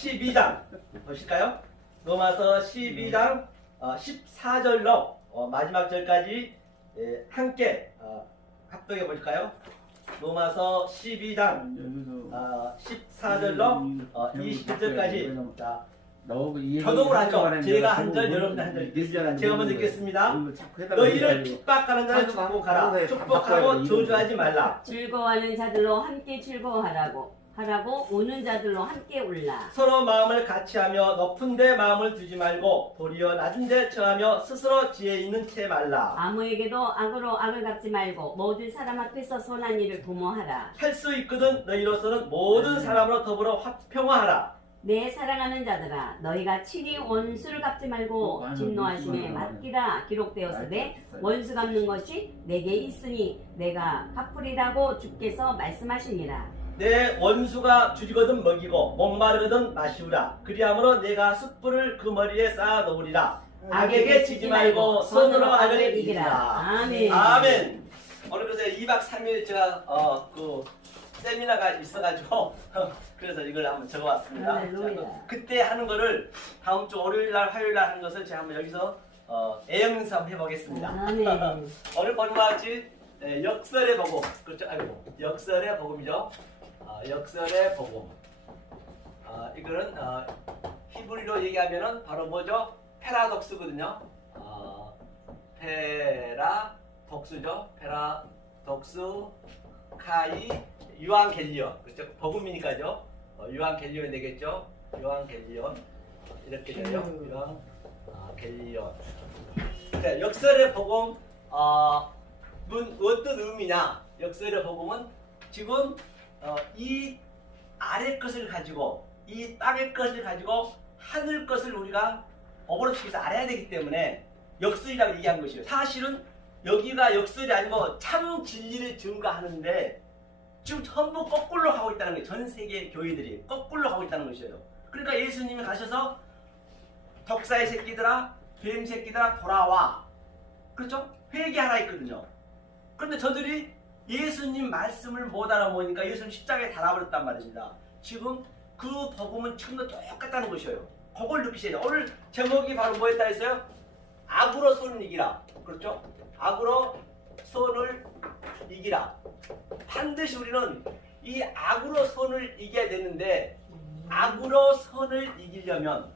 12장 보실까요? 로마서 12장 14절로 마지막 절까지 함께 합독해 보실까요? 로마서 12장 14절로 21절까지 자, 교독을 하죠. 제가 한 절, 여러분들 한 절 읽겠습니다. 제가 먼저 읽겠습니다. 너희를 핍박하는 자를 축복하라. 축복하고 저주하지 말라. 즐거워하는 자들로 함께 즐거워하라고 우는 자들로 함께 울라. 서로 마음을 같이하며 높은 데 마음을 두지 말고 도리어 낮은 데 처하며 스스로 지혜 있는 채 말라. 아무에게도 악으로 악을 갚지 말고 모든 사람 앞에서 선한 일을 도모하라. 할 수 있거든 너희로서는 모든 사람으로 더불어 화평화하라. 내 사랑하는 자들아, 너희가 친히 원수를 갚지 말고 진노하심에 맡기라. 기록되었으되 원수 갚는 것이 내게 있으니 내가 갚으리라고 주께서 말씀하시니라. 내 원수가 주지거든 먹이고 목마르거든 마시우라. 그리함으로 내가 숯불을 그 머리에 쌓아 놓으리라. 악에게 지지 말고 손으로 악을 이기라. 아멘. 아멘. 오늘 그래서 2박 3일 제가 그 세미나가 있어가지고 그래서 이걸 한번 적어왔습니다. 할렐루야. 그때 하는 거를 다음 주 월요일날 화요일날 하는 것을 제가 한번 여기서 애영사 한번 해보겠습니다. 아멘. 오늘 보는 것 같이 역설의 복음, 그렇죠? 아이고, 역설의 복음이죠. 역설의 복음. 이거는 히브리로 얘기하면은 바로 뭐죠? 페라독스거든요. 페라독스죠. 페라독스 카이 유앙겔리온. 그렇죠? 복음이니까죠. 유앙겔리온 되겠죠. 유앙겔리온 이렇게 되죠. 유앙겔리온. 네, 역설의 복음 어떤 의미냐? 역설의 복음은 지금 이 아래 것을 가지고 이 땅의 것을 가지고 하늘 것을 우리가 어버럽시켜서 알아야 되기 때문에 역설이라고 얘기한 것이에요. 사실은 여기가 역설이 아니고 참 진리를 증거하는데 지금 전부 거꾸로 가고 있다는 거예요. 전 세계 교회들이 거꾸로 가고 있다는 것이에요. 그러니까 예수님이 가셔서 독사의 새끼들아, 뱀 새끼들아 돌아와. 그렇죠? 회개하라 했거든요. 그런데 저들이 예수님 말씀을 못 알아보니까 예수님 십자가에 달아버렸단 말입니다. 지금 그 복음은 지금도 똑같다는 것이에요. 그걸 느끼셔야 돼요. 오늘 제목이 바로 뭐였다 했어요? 악으로 손을 이기라. 그렇죠? 악으로 손을 이기라. 반드시 우리는 이 악으로 손을 이겨야 되는데 악으로 손을 이기려면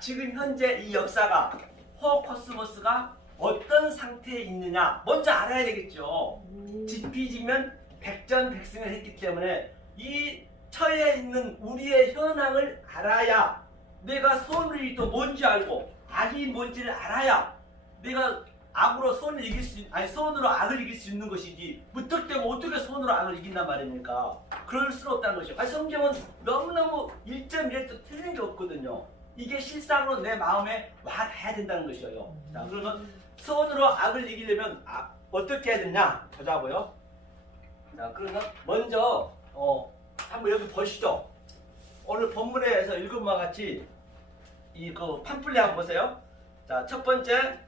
지금 현재 이 역사가 호코스모스가 어떤 상태에 있느냐 먼저 알아야 되겠죠. 지피지면 백전백승을 했기 때문에 이 처해 있는 우리의 현황을 알아야 내가 손을 또 뭔지 알고 악이 뭔지를 알아야 내가 악으로 손을 이길 수 손으로 악을 이길 수 있는 것이지 무턱대고 어떻게 손으로 악을 이긴단 말입니까? 그럴 수 없다는 것이죠. 성경은 너무너무 1.1도 틀린 게 없거든요. 이게 실상으로 내 마음에 와닿아야 된다는 것이에요. 자, 그러면 손으로 악을 이기려면 어떻게 해야 되냐 보자고요. 자, 그러면 먼저 한번 여기 보시죠. 오늘 본문에서 읽은 바와 같이 이 그 팜플렛 한번 보세요. 자, 첫 번째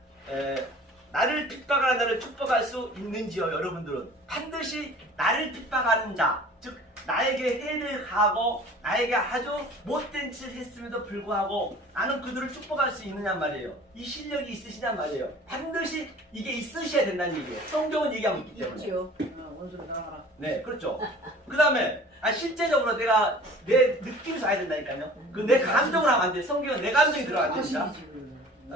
나를 핍박하는 자를 축복할 수 있는지요? 여러분들은 반드시 나를 핍박하는 자, 즉 나에게 해를 가하고 나에게 아주 못된 짓을 했음에도 불구하고 나는 그들을 축복할 수 있느냐 말이에요. 이 실력이 있으시냐 말이에요. 반드시 이게 있으셔야 된다는 얘기예요. 성경은 얘기하고 있기 때문에. 있지요. 원수를 사랑하라. 네, 그렇죠. 그 다음에 실제적으로 내가 내 느낌에서 알아야 된다니까요. 그 내 감정으로 하면 안 돼. 성경은 내 감정이 들어가야 됩니다.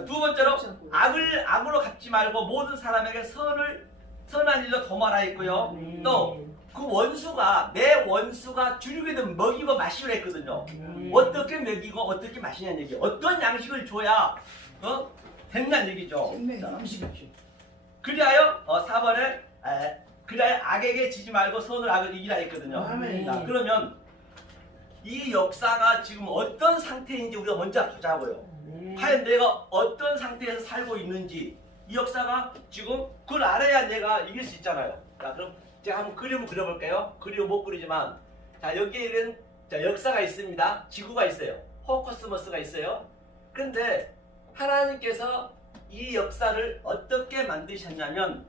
두 번째로 악으로 갚지 말고 모든 사람에게 선한 일로 도말하 했고요. 또 그 원수가 내 원수가 주류기든 먹이고 마시려 했거든요. 어떻게 먹이고 어떻게 마시냐는 얘기예요. 어떤 양식을 줘야 된다는 얘기죠. 그리하여 4번에 그리하여 악에게 지지 말고 손을 악을 이기라 했거든요. 자, 그러면 이 역사가 지금 어떤 상태인지 우리가 먼저 보자고요. 과연 내가 어떤 상태에서 살고 있는지 이 역사가 지금 그걸 알아야 내가 이길 수 있잖아요. 자, 그럼 제가 한번 그림을 그려볼게요. 그림을 못 그리지만 자, 여기에는 역사가 있습니다. 지구가 있어요. 호코스모스가 있어요. 그런데 하나님께서 이 역사를 어떻게 만드셨냐면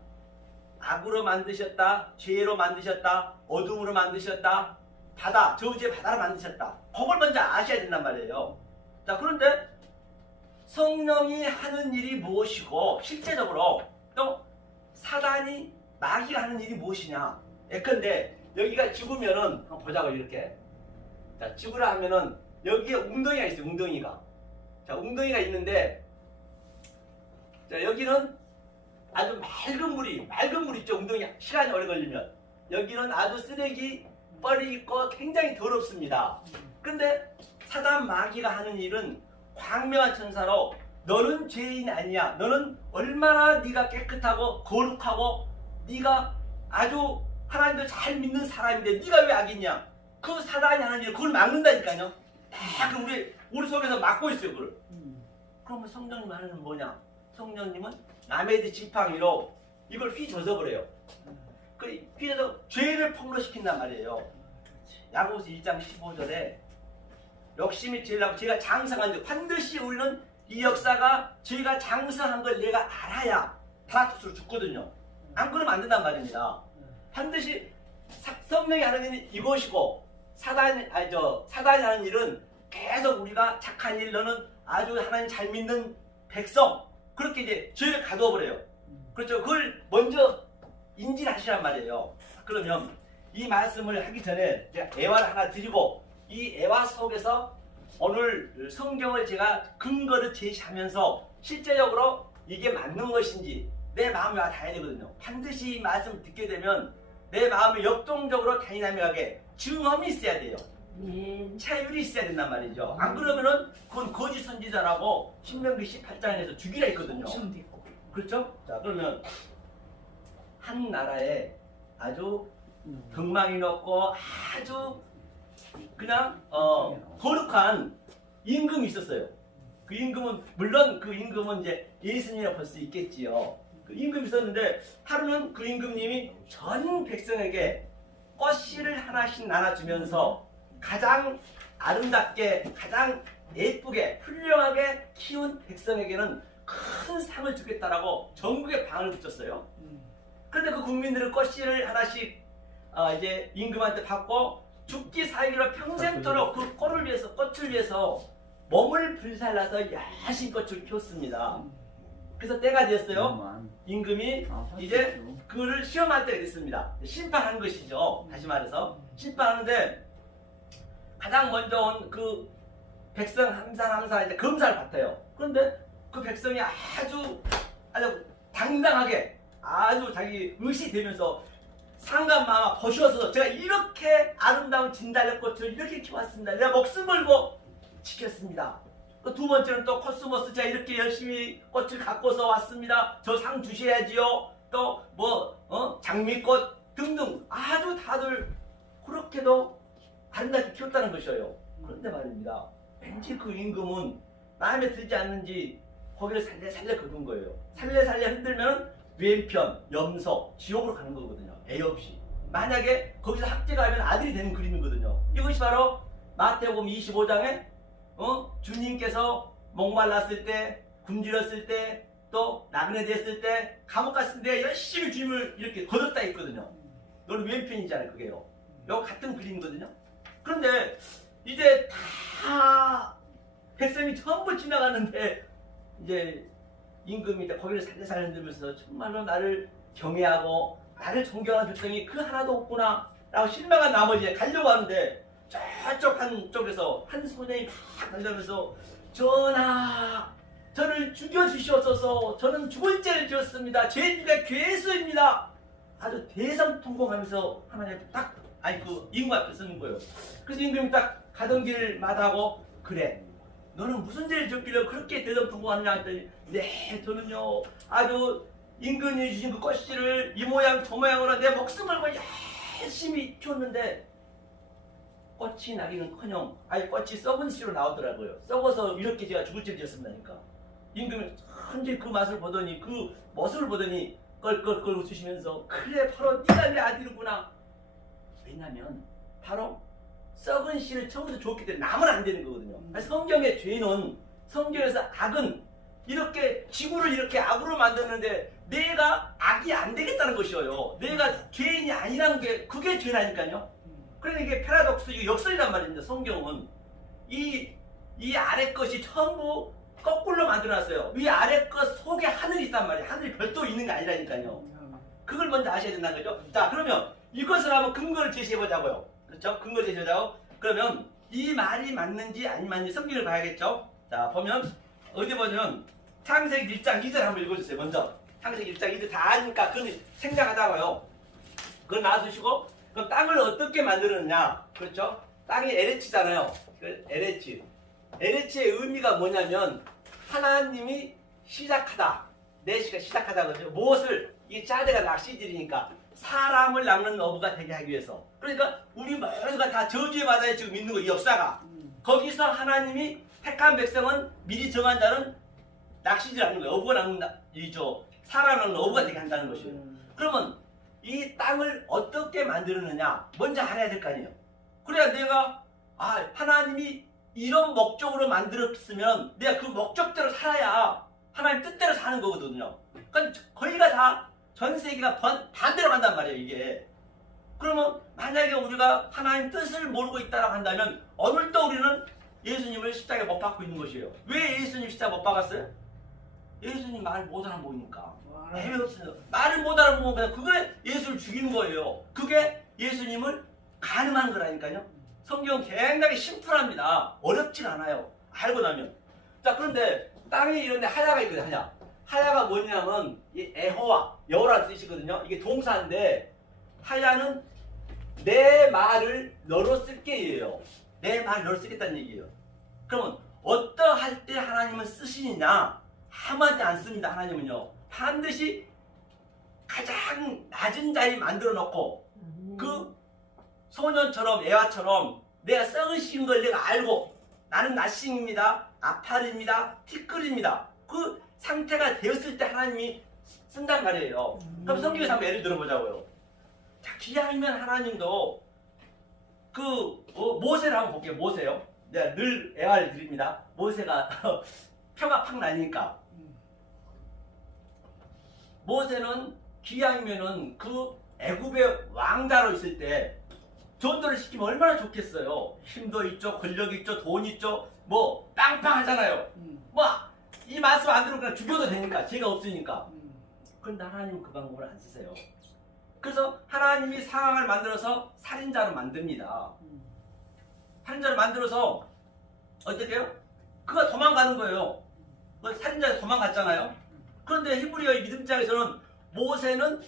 악으로 만드셨다, 죄로 만드셨다, 어둠으로 만드셨다, 바다, 저우지의 바다를 만드셨다. 그걸 먼저 아셔야 된단 말이에요. 자, 그런데 성령이 하는 일이 무엇이고 실제적으로 또 사단이 마귀가 하는 일이 무엇이냐. 예컨대 여기가 지구면은 한번 보자고 이렇게. 자, 지구라 하면은 여기에 웅덩이가 있어요. 웅덩이가. 자, 웅덩이가 있는데 자, 여기는 아주 맑은 물이 있죠. 웅덩이 시간이 오래 걸리면. 여기는 아주 쓰레기 뻘이 있고 굉장히 더럽습니다. 근데 사단 마귀가 하는 일은 광명한 천사로 너는 죄인 아니야. 너는 얼마나 네가 깨끗하고 거룩하고 네가 아주 하나님도 잘 믿는 사람인데 네가 왜 악이냐. 그 사단이 하는 일 그걸 막는다니까요. 딱 우리 속에서 막고 있어요. 그걸. 그러면 성령님 하는 일은 뭐냐. 성령님은 남의 지팡이로 이걸 휘저어 버려요. 그 휘저어서 죄를 폭로시킨단 말이에요. 야고보서 1장 15절에 욕심이 제일 나고 죄가 장성한 줄 반드시 우리는 이 역사가 죄가 장성한 걸 내가 알아야 다락투스로 죽거든요. 안 그러면 안 된단 말입니다. 반드시 성령이 하는 일은 이것이고 사단이 하는 일은 계속 우리가 착한 일 너는 아주 하나님 잘 믿는 백성 그렇게 이제 죄를 가두어 버려요. 그렇죠. 그걸 먼저 인지하시란 말이에요. 그러면 이 말씀을 하기 전에 제가 애화를 하나 드리고 이 애화 속에서 오늘 성경을 제가 근거를 제시하면서 실제적으로 이게 맞는 것인지 내 마음이 와 닿아야 되거든요. 반드시 이 말씀을 듣게 되면 내 마음이 역동적으로 다이나믹하게 증험이 있어야 돼요. 체율이 있어야 된단 말이죠. 안 그러면은 그건 거짓 선지자라고 신명기 18장에서 죽이라 했거든요. 그렇죠? 자, 그러면 한 나라에 아주 덕망이 높고 아주 그냥 거룩한 임금이 있었어요. 그 임금은 물론 그 임금은 이제 예수님이라 볼 수 있겠지요. 그 임금이 있었는데 하루는 그 임금님이 전 백성에게 꽃씨를 하나씩 나눠주면서 가장 아름답게 가장 예쁘게 훌륭하게 키운 백성에게는 큰 상을 주겠다라고 전국에 방을 붙였어요. 그런데 그 국민들은 꽃씨를 하나씩 이제 임금한테 받고 죽기 살기로 평생토록 그 꽃을 위해서 몸을 불살라서 야심꽃을 피웠습니다. 그래서 때가 되었어요. 임금이 이제 그를 시험할 때가 됐습니다. 심판하는 것이죠. 다시 말해서 심판하는데 가장 먼저 온 그 백성 한 사람 이제 검사를 받아요. 그런데 그 백성이 아주 당당하게 아주 자기 의식되면서 상감마마 보셔서 제가 이렇게 아름다운 진달래꽃을 이렇게 키웠습니다. 내가 목숨 걸고 지켰습니다. 또 두 번째는 또 코스모스 제가 이렇게 열심히 꽃을 갖고서 왔습니다. 저 상 주셔야지요. 또 장미꽃 등등 아주 다들 그렇게도 아름답게 키웠다는 것이에요. 그런데 말입니다. 왠지 그 임금은 마음에 들지 않는지 거기를 살래 걷은 거예요. 살래 흔들면 왼편, 염소, 지옥으로 가는 거거든요. 애 없이. 만약에 거기서 학대가 하면 아들이 되는 그림이거든요. 이것이 바로 마태복음 25장에 주님께서 목말랐을 때, 굶주렸을 때, 또 나그네 됐을 때, 감옥 갔을 때 열심히 주님을 이렇게 거뒀다 했거든요. 너는 왼편이잖아요, 그게요. 이거 같은 그림이거든요. 그런데 이제 다 백성이 전부 지나갔는데 이제 임금이 거기를 살살 흔들면서 정말로 나를 경외하고 나를 존경하는 백성이 그 하나도 없구나 라고 실망한 나머지 가려고 하는데 저쪽 한쪽에서 한 소년이 막 달려면서 전하 저를 죽여주시옵소서 저는 죽을 죄를 지었습니다. 죄인들의 괴수입니다. 아주 대성통곡하면서 하나님 그 임금 앞에 서는 거예요. 그래서 임금이 딱 가던 길을 마다하고 그래 너는 무슨 죄를 지었길래 그렇게 대성통곡하느냐 했더니 네 저는요 아주 임금이 주신 그 꽃씨를 이 모양 저 모양으로 내 목숨 걸고 열심히 키웠는데 꽃이 나기는커녕 꽃이 썩은 씨로 나오더라고요. 썩어서 이렇게 제가 죽을 죄를 지었습니다니까. 임금이 현재 그 맛을 보더니 그 모습을 보더니 껄껄껄 웃으시면서 그래 바로 네가 내 아들이구나. 왜냐면 바로 썩은 씨를 처음부터 줬기 때문에 나면 안 되는 거거든요. 성경의 죄는 성경에서 악은 이렇게 지구를 이렇게 악으로 만드는데 내가 악이 안 되겠다는 것이에요. 내가 죄인이 아니라는 게 그게 죄라니까요. 그러니까 이게 패러독스, 이게 역설이란 말입니다. 성경은 이 아래 것이 전부 거꾸로 만들어놨어요. 위 아래 것 속에 하늘이 있단 말이에요. 하늘이 별도 있는 게 아니라니까요. 그걸 먼저 아셔야 된다는 거죠. 자, 그러면 이것을 한번 근거를 제시해 보자고요. 그렇죠? 근거를 제시해 보자고. 그러면 이 말이 맞는지 안 맞는지 성경을 봐야겠죠. 자, 보면 어디 보면 창세기 1장 2절 한번 읽어주세요. 먼저 창세기 1장 2절 다 아니까 그건 생략하다고요. 그건 놔두시고 그럼 땅을 어떻게 만드느냐. 그렇죠? 땅이 LH잖아요. LH. LH의 의미가 뭐냐면 하나님이 시작하다. 내시가 시작하다 그러죠. 무엇을 이 자대가 낚시질이니까 사람을 낚는 어부가 되게 하기 위해서. 그러니까 우리 모두가 다 저주의 바다에 지금 있는 거, 이 역사가. 거기서 하나님이 택한 백성은 미리 정한 자는 낚시질 하는 거예요. 어부가 낚는 사람 낚는 어부가 되게 한다는 것이에요. 그러면 이 땅을 어떻게 만드느냐 먼저 알아야 될 거 아니에요. 그래야 내가 하나님이 이런 목적으로 만들었으면 내가 그 목적대로 살아야 하나님 뜻대로 사는 거거든요. 그러니까 거의가 다 전 세계가 반대로 간단 말이에요, 이게. 그러면 만약에 우리가 하나님 뜻을 모르고 있다고 한다면 오늘도 우리는 예수님을 십자가에 못 박고 있는 것이에요. 왜 예수님 십자가 못 박았어요? 예수님 말 못 알아보니까. 말을 못 알아보면 그냥 그게 예수를 죽이는 거예요. 그게 예수님을 가늠하는 거라니까요. 성경은 굉장히 심플합니다. 어렵진 않아요. 알고 나면. 자, 그런데 땅에 이런데 하야가 있거든요. 하야가 뭐냐면 이 에호와 여호라는 뜻이거든요. 이게 동사인데 하야는 내 말을 너로 쓸게예요. 내 말 너로 쓰겠다는 얘기예요. 그러면 어떠할 때 하나님은 쓰시느냐? 아무한테 안 씁니다. 하나님은요. 반드시 가장 낮은 자리 만들어 놓고 그 소년처럼 애와처럼 내가 썩으신 걸 내가 알고 나는 나싱입니다. 아팔입니다. 티끌입니다. 그 상태가 되었을 때 하나님이 쓴단 말이에요. 그럼 성경에서 한번 예를 들어보자고요. 자, 기왕이면 하나님도 모세를 한번 볼게요. 모세요. 내가 늘 애화를 드립니다. 모세가 표가 팍 나니까. 모세는 기왕이면은 그 애굽의 왕자로 있을 때 전도를 시키면 얼마나 좋겠어요. 힘도 있죠, 권력 있죠, 돈 있죠, 뭐 빵빵하잖아요. 뭐 이 말씀 안 들으면 그냥 죽여도 되니까, 죄가 없으니까. 그런데 하나님은 그 방법을 안 쓰세요. 그래서 하나님이 상황을 만들어서 살인자로 만듭니다. 살인자로 만들어서 어떻게 해요? 그가 도망가는 거예요. 그 살인자가 도망갔잖아요. 그런데 히브리어의 믿음장에서는 모세는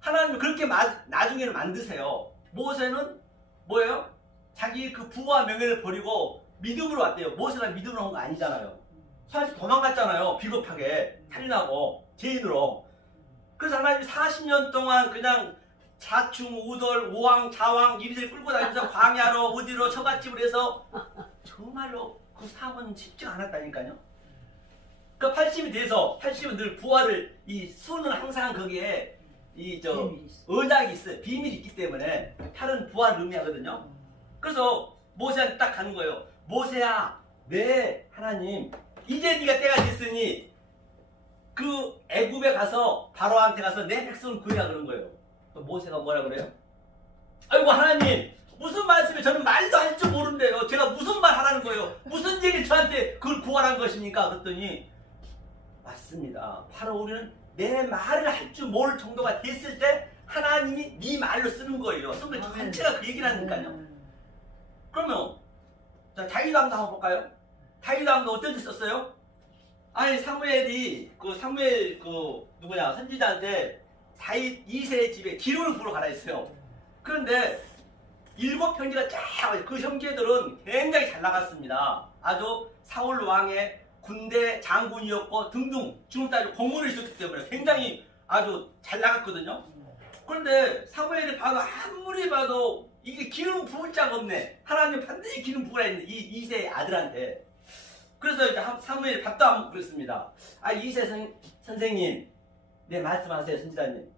하나님이 그렇게 나중에는 만드세요. 모세는 뭐예요? 자기 그 부와 명예를 버리고 믿음으로 왔대요. 모세가 믿음으로 온 거 아니잖아요. 사실 도망갔잖아요. 비겁하게 살인하고 죄인으로. 그래서 하나님이 40년 동안 그냥 좌충우돌 우왕좌왕 이리저리 끌고 다니면서 광야로 어디로 처갓집을 해서 정말로 그 삶은 쉽지가 않았다니까요. 그 80이 돼서 80은 늘 부활을 이 수는 항상 거기에 언약이 있어요. 비밀이 있기 때문에 8은 부활을 의미하거든요. 그래서 모세한테 딱 가는 거예요. 모세야, 네 하나님 이제 네가 때가 됐으니 그 애굽에 가서 바로한테 가서 내 백성을 구해라 그런 거예요. 모세가 뭐라 그래요? 아이고 하나님 무슨 말씀이 저는 말도 할 줄 모르는데요. 제가 무슨 말 하라는 거예요? 무슨 얘기 저한테 그걸 구하라는 것입니까? 그랬더니 맞습니다. 바로 우리는 내 말을 할 줄 모를 정도가 됐을 때 하나님이 네 말로 쓰는 거예요. 성경 전체가 그 얘기를 하니까요. 그러면 자, 다윗 왕도 한번 볼까요? 다윗 왕도 어떤 데 썼어요? 아니 사무엘이 선지자한테 다윗 2세의 집에 기름을 부러 가라 했어요. 그런데 7형제가 쫙 그 형제들은 굉장히 잘 나갔습니다. 아주 사울 왕의 군대 장군이었고 등등 지금 따지고 공무를 있었기 때문에 굉장히 아주 잘 나갔거든요. 그런데 사무엘이 봐도 아무리 봐도 이게 기름 부을 자가 없네. 하나님 반드시 기름 부으라 했는데 이 2세의 아들한테. 그래서 이제 사무엘이 밥도 안 먹고 그랬습니다. 이세 선생님, 네 말씀하세요, 선지자님.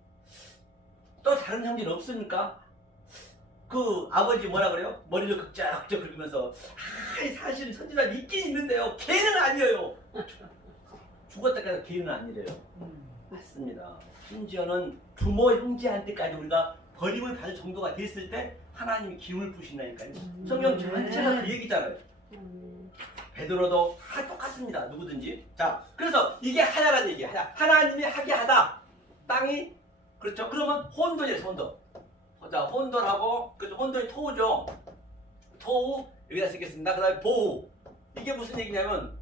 또 다른 형제는 없습니까? 그 아버지 뭐라 그래요? 머리를 극적극적 긁으면서 사실은 선지자는 있긴 있는데요. 걔는 아니에요. 죽었다까지 걔는 아니래요. 맞습니다. 심지어는 부모 형제한테까지 우리가 버림을 받을 정도가 됐을 때 하나님이 기운을 푸신다니까요. 성경 전체가 그 얘기잖아요. 베드로도 다 똑같습니다. 누구든지. 자, 그래서 이게 하나라는 얘기야. 하나님이 하게 하다. 땅이 그렇죠. 그러면 혼돈이에요. 혼돈. 자, 혼돈하고 그래서 혼돈이 토우죠. 토우 여기다 쓰겠습니다. 그다음에 보우. 이게 무슨 얘기냐면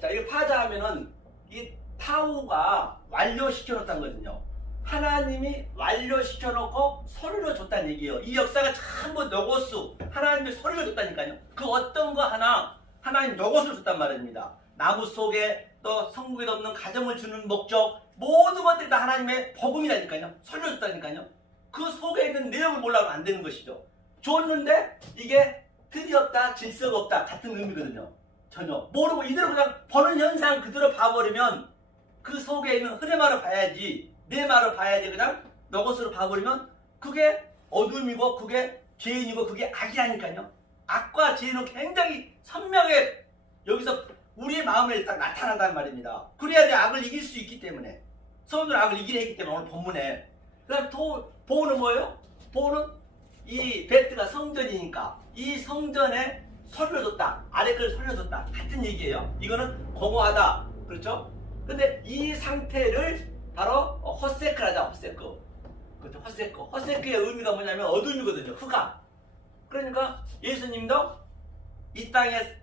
자, 이거 파자하면은 이 타우가 완료시켜놓았다는 거거든요. 하나님이 완료시켜놓고 서류를 줬다는 얘기예요. 이 역사가 전부 노고수 하나님이 서류를 줬다니까요. 그 어떤 거 하나 하나님 노고수를 줬단 말입니다. 나무 속에 또 성국에 없는 가정을 주는 목적 모든 것들이 다 하나님의 복음이라니까요. 서류를 줬다니까요. 그 속에 있는 내용을 몰라면 안 되는 것이죠. 줬는데 이게 틀이 없다 질서가 없다 같은 의미거든요. 전혀 모르고 이대로 그냥 보는 현상 그대로 봐버리면 그 속에 있는 흐름만을 봐야지 내 말을 봐야지 그냥 너것으로 봐버리면 그게 어둠이고 그게 죄인이고 그게 악이라니까요. 악과 죄는 굉장히 선명하게 여기서 우리의 마음에 딱 나타난단 말입니다. 그래야 내 악을 이길 수 있기 때문에 성도는 악을 이기려 했기 때문에 오늘 본문에 그 다음 보호는 뭐예요? 보호는 이 베트가 성전이니까 이 성전에 서류를 줬다. 아래 걸 서류를 줬다. 같은 얘기예요. 이거는 공허하다. 그렇죠? 근데 이 상태를 바로 허세크라자. 허세크. 그렇죠? 허세크. 허세크의 의미가 뭐냐면 어둠이거든요. 흑암. 그러니까 예수님도 이 땅에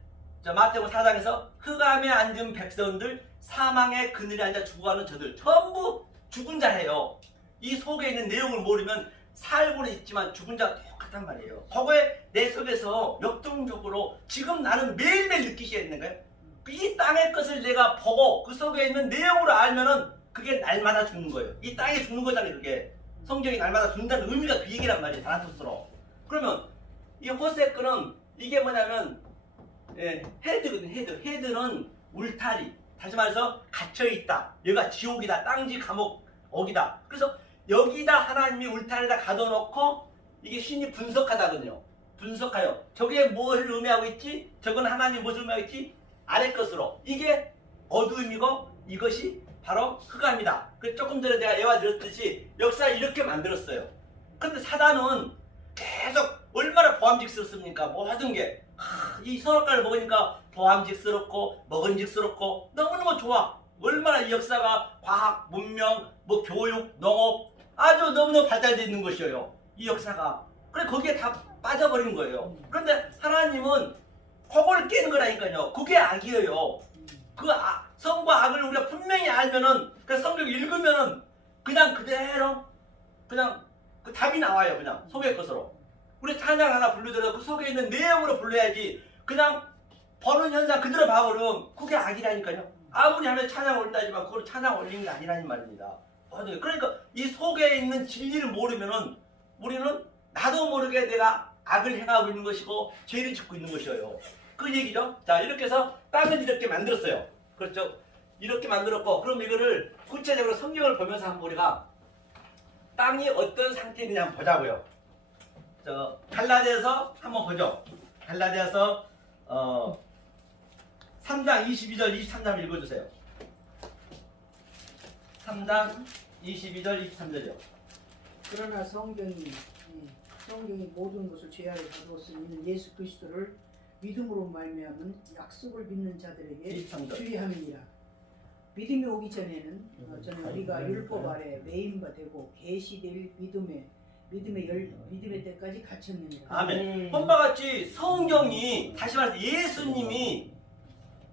마태복음 4장에서 흑암에 앉은 백성들 사망의 그늘에 앉아 죽어가는 저들 전부 죽은 자예요. 이 속에 있는 내용을 모르면 살고는 있지만 죽은 자가 똑같단 말이에요. 거기에 내 속에서 역동적으로 지금 나는 매일매일 느끼셔야 되는 거예요. 이 땅의 것을 내가 보고 그 속에 있는 내용으로 알면은 그게 날마다 죽는 거예요. 이 땅에 죽는 거잖아요. 그게 성경이 날마다 죽는다는 의미가 그 얘기란 말이에요. 다나토스로. 그러면 이 호세크는 이게 뭐냐면 헤드거든요. 헤드는 울타리. 다시 말해서 갇혀있다. 여기가 지옥이다. 땅지 감옥 어기다. 그래서 여기다 하나님이 울타리에다 가둬놓고 이게 신이 분석하다거든요. 분석하여 저게 무엇을 의미하고 있지? 저건 하나님이 무엇을 의미하고 있지? 아래 것으로. 이게 어두움이고 이것이 바로 흑암이다. 조금 전에 내가 예화 드렸듯이 역사를 이렇게 만들었어요. 그런데 사단은 계속 얼마나 보암직스럽습니까? 모든 게. 이 선악과를 먹으니까 보암직스럽고 먹은직스럽고 너무너무 좋아. 얼마나 이 역사가 과학, 문명, 교육, 농업 아주 너무너무 발달되어 있는 것이에요. 이 역사가. 그래 거기에 다 빠져버린 거예요. 그런데 하나님은 그걸 깨는 거라니까요. 그게 악이에요. 그 선과 악을 우리가 분명히 알면은 그 성경 읽으면은 그냥 그대로 그냥 그 답이 나와요. 그냥 속의 것으로. 우리 찬양 하나 부르더라도 그 속에 있는 내용으로 불러야지 그냥 보는 현상 그대로 봐버리면 그게 악이라니까요. 아무리 하면 찬양 올린다지만 그걸 찬양 올리는 게 아니라는 말입니다. 그러니까 이 속에 있는 진리를 모르면은 우리는 나도 모르게 내가 악을 행하고 있는 것이고 죄를 짓고 있는 것이에요. 그 얘기죠. 자, 이렇게 해서 땅을 이렇게 만들었어요. 그렇죠? 이렇게 만들었고 그럼 이거를 구체적으로 성경을 보면서 한번 우리가 땅이 어떤 상태인지 한번 보자고요. 갈라디아서 한번 보죠. 갈라디아서 3장 22절 23절 읽어주세요. 3장 22절 23절이요. 그러나 성경이 모든 것을 죄 아래 가두었으니 이는 예수 그리스도를 믿음으로 말미암은 약속을 믿는 자들에게 23절. 주의함이니라. 믿음이 오기 전에는 우리가 율법 아래 매임바 되고 계시될 믿음의 때까지 갇혔느니라. 아멘. 본바 같이 성경이 다시 말해서 예수님이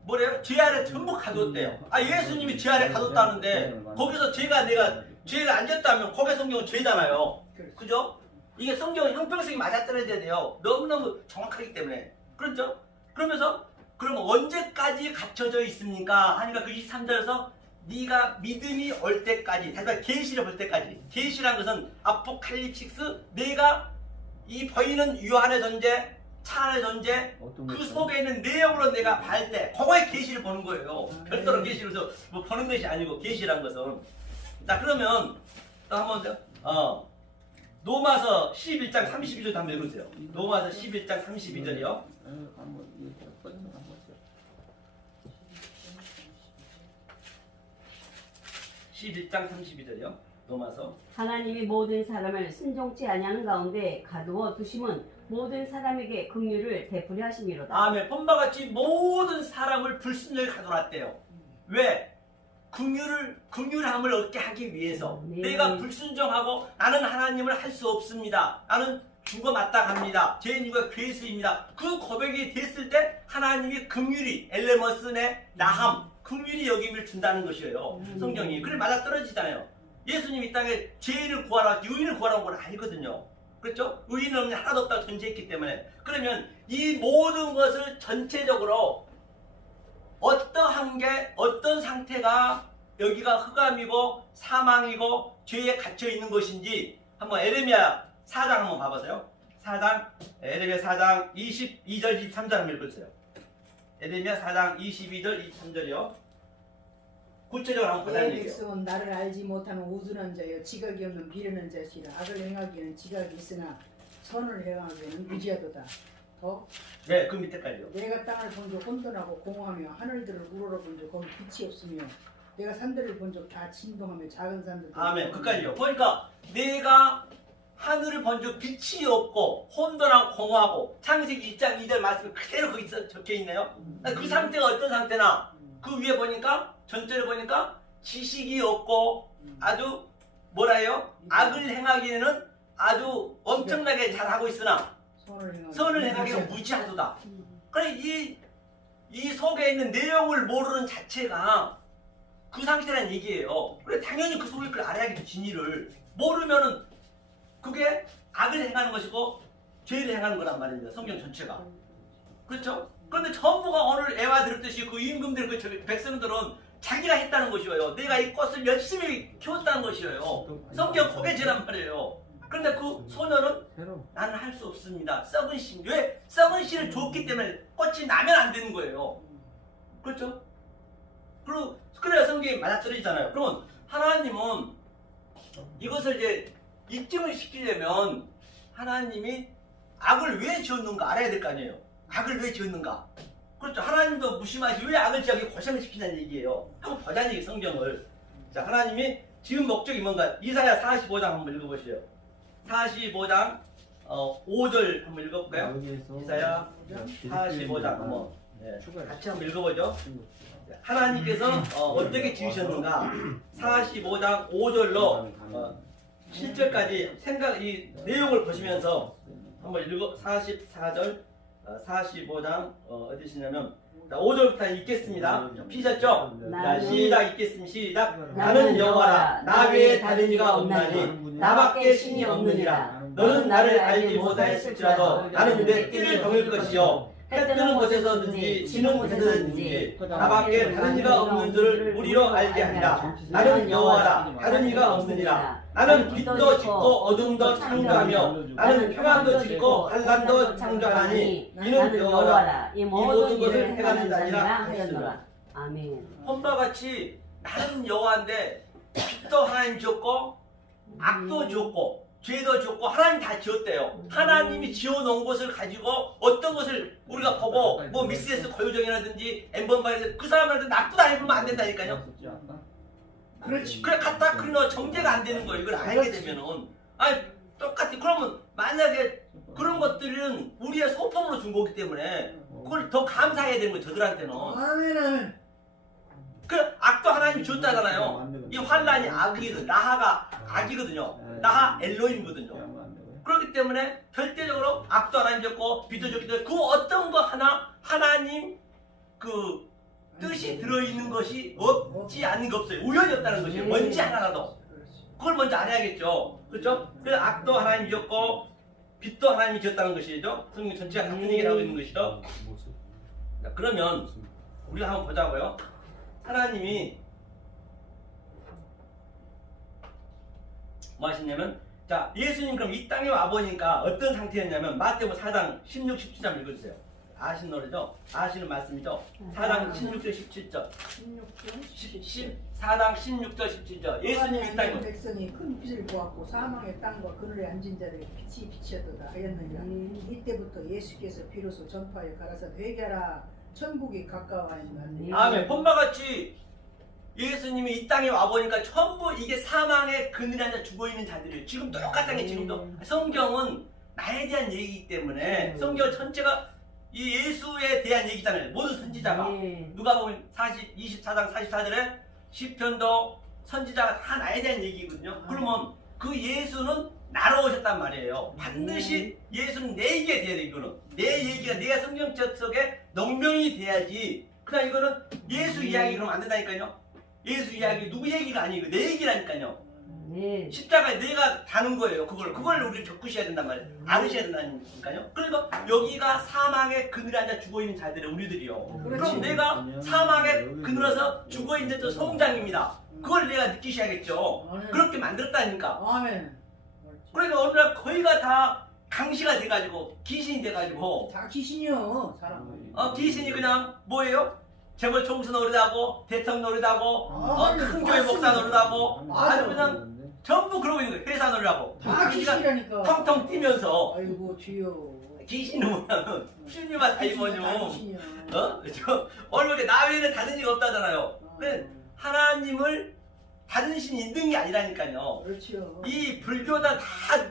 뭐래요? 죄 아래 전부 가뒀대요. 예수님이 죄 아래 가뒀다는데 거기서 내가 죄를 안 졌다면 거기 성경은 죄잖아요. 그죠? 이게 성경은 형평성이 맞아떨어져야 돼요. 너무너무 정확하기 때문에. 그렇죠? 그러면서 그러면 언제까지 갇혀져 있습니까? 하니까 그 23절에서 네가 믿음이 올 때까지, 다시 말해 계시를 볼 때까지. 계시란 것은 아포칼립식스, 내가 이 보이는 유한의 존재, 차 안의 존재, 그 속에 있는 내용으로 내가 볼 때, 그거에 계시를 보는 거예요. 별도로 계시를 보는 것이 아니고 계시란 것은. 자, 그러면 또 한번 더. 로마서 11장 32절 한번 읽으세요. 로마서 11장 32절이요. 11장 32절이요. 넘어서 하나님이 모든 사람을 순종치 아니하는 가운데 가두어 두심은 모든 사람에게 긍휼을 베풀려 하심이로다. 아멘. 본바 같이 모든 사람을 불순종에 가둬놨대요. 왜? 긍휼함을 얻게 하기 위해서. 네. 내가 불순종하고 나는 하나님을 할 수 없습니다. 나는 죽어 마땅합니다. 제 인류가 괴수입니다. 그 고백이 됐을 때 하나님이 긍휼히 엘레머스네 나함 긍휼히 여김을 준다는 것이에요. 성경이. 그래 맞아 떨어지잖아요. 예수님이 이 땅에 죄인을 구하라 의인을 구하라는 건 아니거든요. 그렇죠? 의인은 하나도 없다고 전제했기 때문에. 그러면 이 모든 것을 전체적으로 어떠한 게 어떤 상태가 여기가 흑암이고 사망이고 죄에 갇혀 있는 것인지 한번 에레미야 4장 한번 봐보세요. 4장 에레미야 4장 22절 23절 한번 읽어주세요. 에레미야 4장 22절 23절이요. 구체적으로 한번 보자는 내 얘기예요. 백성은 나를 알지 못하면 우둔한 자여 지각이 없는 미련한 자시라. 악을 행하기에는 지각이 있으나 선을 행하기에는 무지하도다. 더 네, 그 밑에까지요. 내가 땅을 본적 혼돈하고 공허하며 하늘들을 우러러본적 거기 빛이 없으며 내가 산들을 본적 다 진동하며 작은 산들도 아멘. 그까지요. 보니까 내가 하늘을 본 적 빛이 없고 혼돈하고 공허하고 창세기 1장 2절 말씀이 그대로 거기 적혀 있네요. 그 상태가 어떤 상태나 그 위에 보니까 전체를 보니까 지식이 없고 아주 뭐라 해요? 악을 행하기에는 아주 엄청나게 잘하고 있으나 선을 행하기는 무지하도다. 그래 이 속에 있는 내용을 모르는 자체가 그 상태란 얘기예요. 그래 당연히 그 속에 걸 알아야겠죠. 진리를 모르면은 그게 악을 행하는 것이고 죄를 행하는 거란 말입니다. 성경 전체가. 그렇죠? 그런데 전부가 오늘 애와 들었듯이 그 임금들 그 백성들은 자기가 했다는 것이에요. 내가 이 꽃을 열심히 키웠다는 것이에요. 성경 고개지란 말이에요. 그런데 그 소녀는 나는 할 수 없습니다. 썩은 씨. 왜? 썩은 씨를 줬기 때문에 꽃이 나면 안 되는 거예요. 그렇죠? 그리고 그래야 성경이 맞아떨어지잖아요. 그러면 하나님은 이것을 이제 입증을 시키려면 하나님이 악을 왜 지었는가 알아야 될 거 아니에요. 악을 왜 지었는가? 그렇죠. 하나님도 무심하시 왜 악을 지하게 고생을 시키냐는 얘기예요. 한번 보자는 얘기 성경을. 자, 하나님이 지은 목적이 뭔가? 이사야 45장 한번 읽어보시죠. 45장 5절 한번 읽어볼까요? 이사야 45장 한번 같이 한번 읽어보죠. 하나님께서 어떻게 지으셨는가? 45장 5절로 7절까지 이 내용을 보시면서 한번 읽어 44절 45장 어디 시냐면 5절부터 읽겠습니다. 피셨죠? 자, 시작 읽겠습니다. 시작. 나는 여호와라 나 외에 다른 이가 없나니 나밖에 신이 없느니라. 너는 나를 알지 못하였을지라도 나는 내 띠를 정할 것이요 해 뜨는 곳에서든지 지는 곳에서든지 나밖에 다른 이가 없는 줄을 우리로 알게 하리라. 나는 여호와라 다른 이가 없느니라. 나는 빛도 짓고 어둠도 창조하며 나는 평안도 짓고 환란도 창조하나니 이는 여호와라 이 모든 것을 행하는 자니라 하였노라. 아멘. 혼바 같이 나는 여호와인데 빛도 하나님 지었고 악도 지었고 죄도 지었고 하나님 다 지었대요. 하나님이 지어놓은 것을 가지고 어떤 것을 우리가 보고 뭐 미세스 고요정이라든지 엠번바이라든지 그 사람한테 납도 다 해보면 안 된다니까요. 그렇지. 그래 갖다 그려 정제가 안 되는 거예요. 이걸 알게 되면은 아니 똑같이 그러면 만약에 그런 것들은 우리의 소품으로 준 거기 때문에 그걸 더 감사해야 되는 거예요. 저들한테는. 아멘. 그 악도 하나님이 줬다잖아요. 이 환란이 악이거든. 나하가 악이거든요. 나하 엘로힘이거든요. 그렇기 때문에 절대적으로 악도 하나님 줬고 빛도 줬기 때문에 그 어떤 거 하나 하나님 그 뜻이 들어있는 것이 없지 않는 게 없어요. 우연이 없다는 것이에요. 뭔지 하나라도. 그걸 먼저 알아야겠죠. 그렇죠? 그래서 악도 하나님이 줬고 빛도 하나님이 줬다는 것이죠. 성경 전체가 같은 얘기를 하고 있는 것이죠. 자, 그러면 우리가 한번 보자고요. 하나님이 뭐 하시냐면 자 예수님 그럼 이 땅에 와보니까 어떤 상태였냐면 마태복음 4장 16, 17절 읽어주세요. 아시는 노래죠? 아시는 말씀이죠? 4장 16절 17절 4장 16절 17절 예수님이 이 땅에 백성이 큰 빛을 보았고 사망의 땅과 그늘에 앉은 자들에게 빛이 비치었도다 하였느니라. 이때부터 예수께서 비로소 전파하여 가라사 회개하라 천국이 가까워 있나니. 아멘. 본바같이 예수님이 이 땅에 와보니까 전부 이게 사망의 그늘에 앉아 죽어있는 자들이에요. 지금 똑같은 게 지금도. 성경은 나에 대한 얘기이기 때문에 성경 전체가 이 예수에 대한 얘기잖아요. 모든 선지자가. 누가 보면 24장 44절에 시편도 선지자가 다 나에 대한 얘기거든요. 그러면 그 예수는 나로 오셨단 말이에요. 반드시 예수는 내 얘기가 돼야 돼. 이거는 내 얘기가 내가 성경 속에 농명이 돼야지. 그냥 이거는 예수 이야기 그러면 안 된다니까요. 예수 이야기 누구 얘기가 아니고 내 얘기라니까요. 십자가에 내가 다는 거예요. 그걸 우리 적으셔야 된단 말이에요. 알으셔야 된다니까요. 그러니까 여기가 사망의 그늘에 앉아 죽어있는 자들이 우리들이요. 그럼 내가 사망의 그늘에서 죽어있는 저 성장입니다. 그걸 내가 느끼셔야겠죠. 그렇게 만들었다니까. 아멘. 그러니까 어느 날 거의가 다 강시가 돼가지고 귀신이 돼가지고 다 귀신이요 사람. 귀신이 그냥 뭐예요? 재벌 총수 노릇하고 대통령 노릇하고 큰 교회 목사 노릇하고 아주 그냥 전부 그러고 있는 거예요. 회사 노릇하고 다 귀신이라니까. 텅텅 뛰면서 아이고 주여. 귀신은 뭐냐면 주님만 다이머죠. 다 귀신이야. 저 얼굴에 나 외에는 다른 이가 없다잖아요. 근데 하나님을 다른 신이 있는 게 아니라니까요. 그렇지요. 이 불교다 다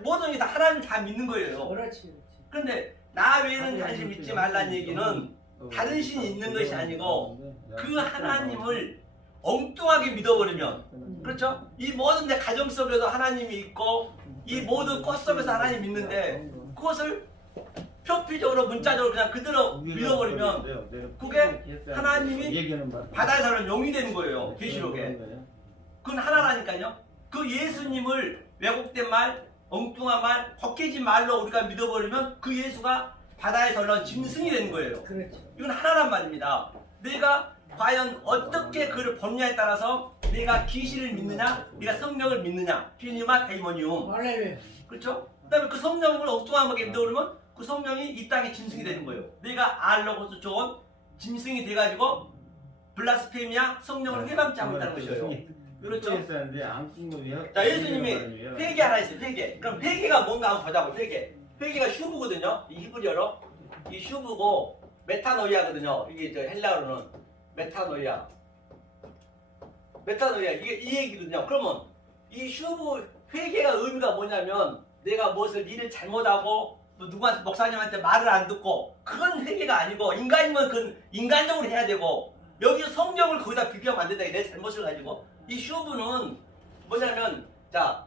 모든 게 다 하나님 다 믿는 거예요. 그렇지. 그런데 나 외에는 다시 믿지 말라는 얘기는 다른 신이 있는 것이 아니고 그 하나님을 엉뚱하게 믿어버리면, 그렇죠? 이 모든 내 가정 속에도 하나님이 있고 이 모든 꽃 속에서 하나님 있는데 그것을 표피적으로 문자적으로 그냥 그대로 믿어버리면 그게 하나님이 바다에 사는 용이 되는 거예요. 계시록에. 그건 하나라니까요. 그 예수님을 왜곡된 말, 엉뚱한 말, 걷게진 말로 우리가 믿어버리면 그 예수가 바다에서 올라온 짐승이 되는 거예요. 그렇죠. 이건 하나란 말입니다. 내가 과연 어떻게 그를 보느냐에 따라서 내가 귀신을 믿느냐, 내가 성령을 믿느냐, 피니마 데이모니움. 할렐루야. 그렇죠? 그다음에 그 성령을 엉뚱하게 믿어버리면 그 성령이 이 땅의 짐승이 되는 거예요. 내가 알로고스 좋은 짐승이 돼가지고 블라스페미아 성령을 회방치 하고 있다는 것이에요. 그렇죠? 자, 예수님이 회개 하나 있어요. 회개. 그럼 회개가 뭔가 한번 보자고. 회개가 슈브거든요. 이 히브리어로. 이 슈브고 메타노이아거든요. 이게 저 헬라어로는 메타노이아. 이게 이 얘기거든요. 그러면 이 슈브 회개가 의미가 뭐냐면 내가 무엇을 일을 잘못하고 또 누구한테 목사님한테 말을 안 듣고 그건 회개가 아니고 인간이면 그건 인간적으로 해야 되고 여기 성경을 거기다 비교하면 안 된다. 내 잘못을 가지고 이 슈브는 뭐냐면 자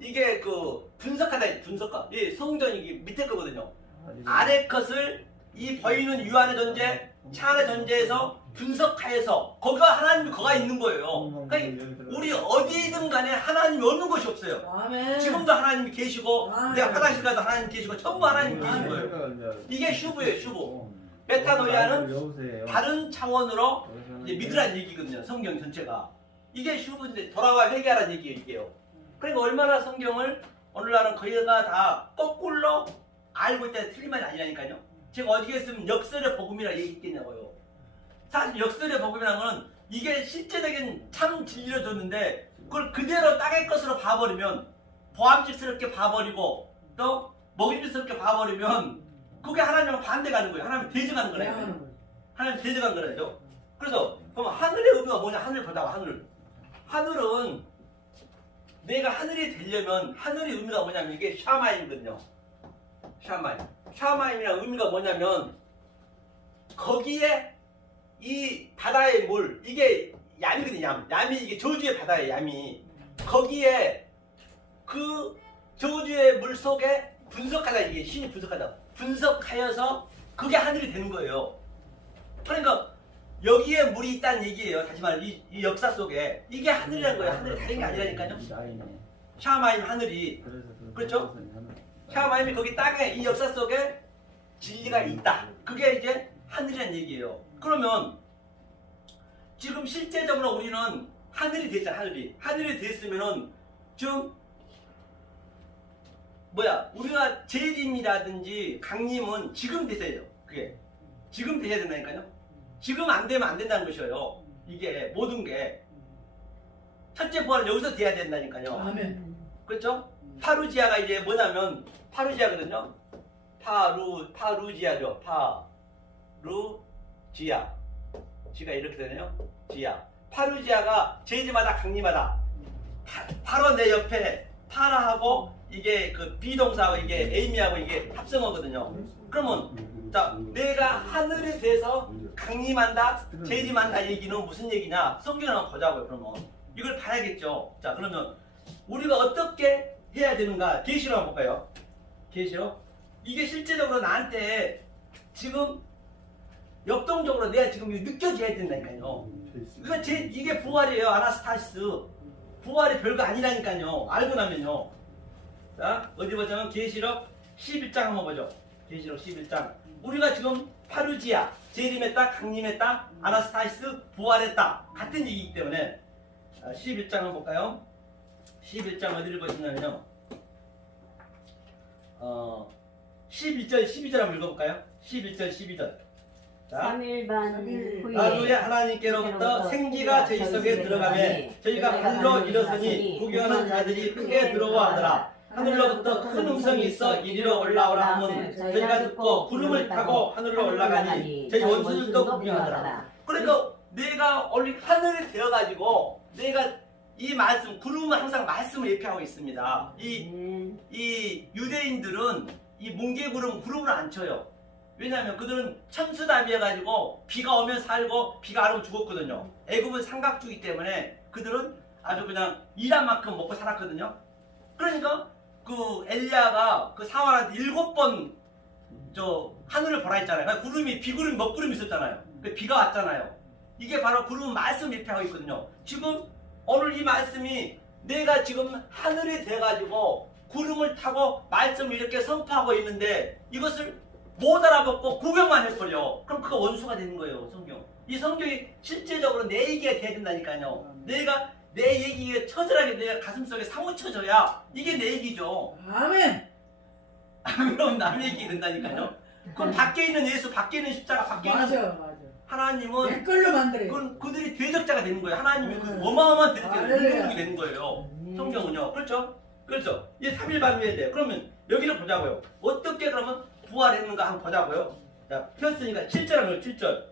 이게 그 분석가 이 성전 이게 밑에 거거든요. 아래 것을 이 보이는 유한의 존재, 차안의 존재에서 분석하여서 거기가 하나님이 거가 있는 거예요. 그러니까 우리 어디든 간에 하나님이 없는 것이 없어요. 아멘. 지금도 하나님이 계시고 아멘. 내가 화장실 가도 하나님 계시고 전부 하나님이 계신 거예요. 이게 슈브예요. 슈브. 메타노이아는 다른 차원으로 이제 믿으라는 얘기거든요. 성경 전체가. 이게 슈브인데 돌아와 회개하라는 얘기예요. 이게요. 그러니까 얼마나 성경을 오늘날은 거의가 다 거꾸로 알고 있다는 틀린 말이 아니라니까요. 제가 어디에 있으면 역설의 복음이라 얘기했겠냐고요. 사실 역설의 복음이라는 거는 이게 실제적인 참 진리를 줬는데 그걸 그대로 땅의 것으로 봐버리면 보암직스럽게 봐버리고 또 먹임직스럽게 봐버리면 그게 하나님과 반대가는 거예요. 하나님 대적하는 거라요. 하나님 대적하는 거라죠. 그래서 그럼 하늘의 의미가 뭐냐? 하늘 보자고. 하늘은 내가 하늘이 되려면 하늘의 의미가 뭐냐면 이게 샤마임이거든요. 샤마임이라는 의미가 뭐냐면 거기에 이 바다의 물 이게 얌이거든요. 얌이 이게 저주의 바다의 얌이 거기에 그 저주의 물 속에 분석하다 이게 신이 분석하여서 그게 하늘이 되는 거예요. 그러니까 여기에 물이 있다는 얘기예요. 다시 말해 이 역사 속에 이게 하늘이라는 거예요. 하늘이 다른 게 아니라니까요. 샤마임 하늘이 그렇죠? 샤마임이 거기 땅에 이 역사 속에 진리가 있다. 그게 이제 하늘이라는 얘기예요. 그러면 지금 실제적으로 우리는 하늘이 됐잖아. 하늘이 됐으면은 좀 우리가 재림이라든지 강림은 지금 되셔야 돼요. 그게 지금 되셔야 된다니까요. 지금 안 되면 안 된다는 것이에요. 이게 모든 게 첫째 부활은 여기서 돼야 된다니까요. 아멘. 그렇죠? 파루지아가 이제 뭐냐면 파루지아거든요. 파루지아죠. 파루지아. 지가 이렇게 되네요. 지아. 파루지아가 제지마다 강림하다. 바로 내 옆에 파라하고 이게 그 비동사하고 이게 에이미하고 이게 합성어거든요. 그러면 자 내가 하늘에 대해서 강림한다, 제지만다 얘기는 무슨 얘기냐? 성경을 한번 보자고요. 그러면 이걸 봐야겠죠. 자 그러면 우리가 어떻게 해야 되는가? 계시록 한번 볼까요? 계시록 이게 실제적으로 나한테 지금 역동적으로 내가 지금 느껴져야 된다니까요. 그러니까 이게 부활이에요. 아나스타시스. 부활이 별거 아니라니까요. 알고 나면요. 자, 어디 보자면 계시록 11장 한번 보죠. 계시록 11장. 우리가 지금 파루지아, 재림했다, 강림했다, 아나스타시스, 부활했다. 같은 얘기이기 때문에 11장 한번 볼까요? 11장 어디를 보시냐면요. 11절, 12절 한번 읽어볼까요? 11절, 12절. 자, 3일 반 후에 나중에 하나님께로부터 생기가 저희 속에 들어가매 저희가 하늘로 일어서니 구경하는 자들이 크게 두려워하더라. 하늘로부터 큰 음성이 있어 이리로 올라오라 하면 저희가 듣고 구름을 타고 하늘로 올라가니 저희 원수들도 구경하더라. 그러니까 내가 원래 하늘이 되어가지고 내가 이 말씀, 구름은 항상 말씀을 예표하고 있습니다. 이 유대인들은 이 뭉게구름을 안 쳐요. 왜냐하면 그들은 천수답이어가지고 비가 오면 살고 비가 안 오면 죽었거든요. 애굽은 삼각주기 때문에 그들은 아주 그냥 일한 만큼 먹고 살았거든요. 그러니까 그 엘리야가 그 사환한테 7번 저 하늘을 보라 했잖아요. 그러니까 구름이 비구름 먹구름이 있었잖아요. 비가 왔잖아요. 이게 바로 구름은 말씀 예표하고 있거든요. 지금 오늘 이 말씀이 내가 지금 하늘이 돼가지고 구름을 타고 말씀을 이렇게 선포하고 있는데 이것을 못 알아먹고 구경만 해버려. 그럼 그거 원수가 되는 거예요. 성경. 이 성경이 실제적으로 내 얘기가 돼야 된다니까요. 내가 내 얘기에 처절하게 내가 가슴속에 사무쳐져야 이게 내 얘기죠. 아멘. 그럼 남 얘기 된다니까요. 그럼 밖에 있는 예수, 밖에 있는 십자가, 밖에 있는 맞아. 하나님은 내 걸로 만들어요. 그들이 대적자가 되는 거예요. 하나님이 그 어마어마한 대적자가 할렐루야. 되는 거예요. 성경은요. 그렇죠? 그렇죠. 이게 3일 반 후에 돼요. 그러면 여기를 보자고요. 어떻게 그러면 부활했는가 한번 보자고요. 자, 폈으니까 7절 한번 7절.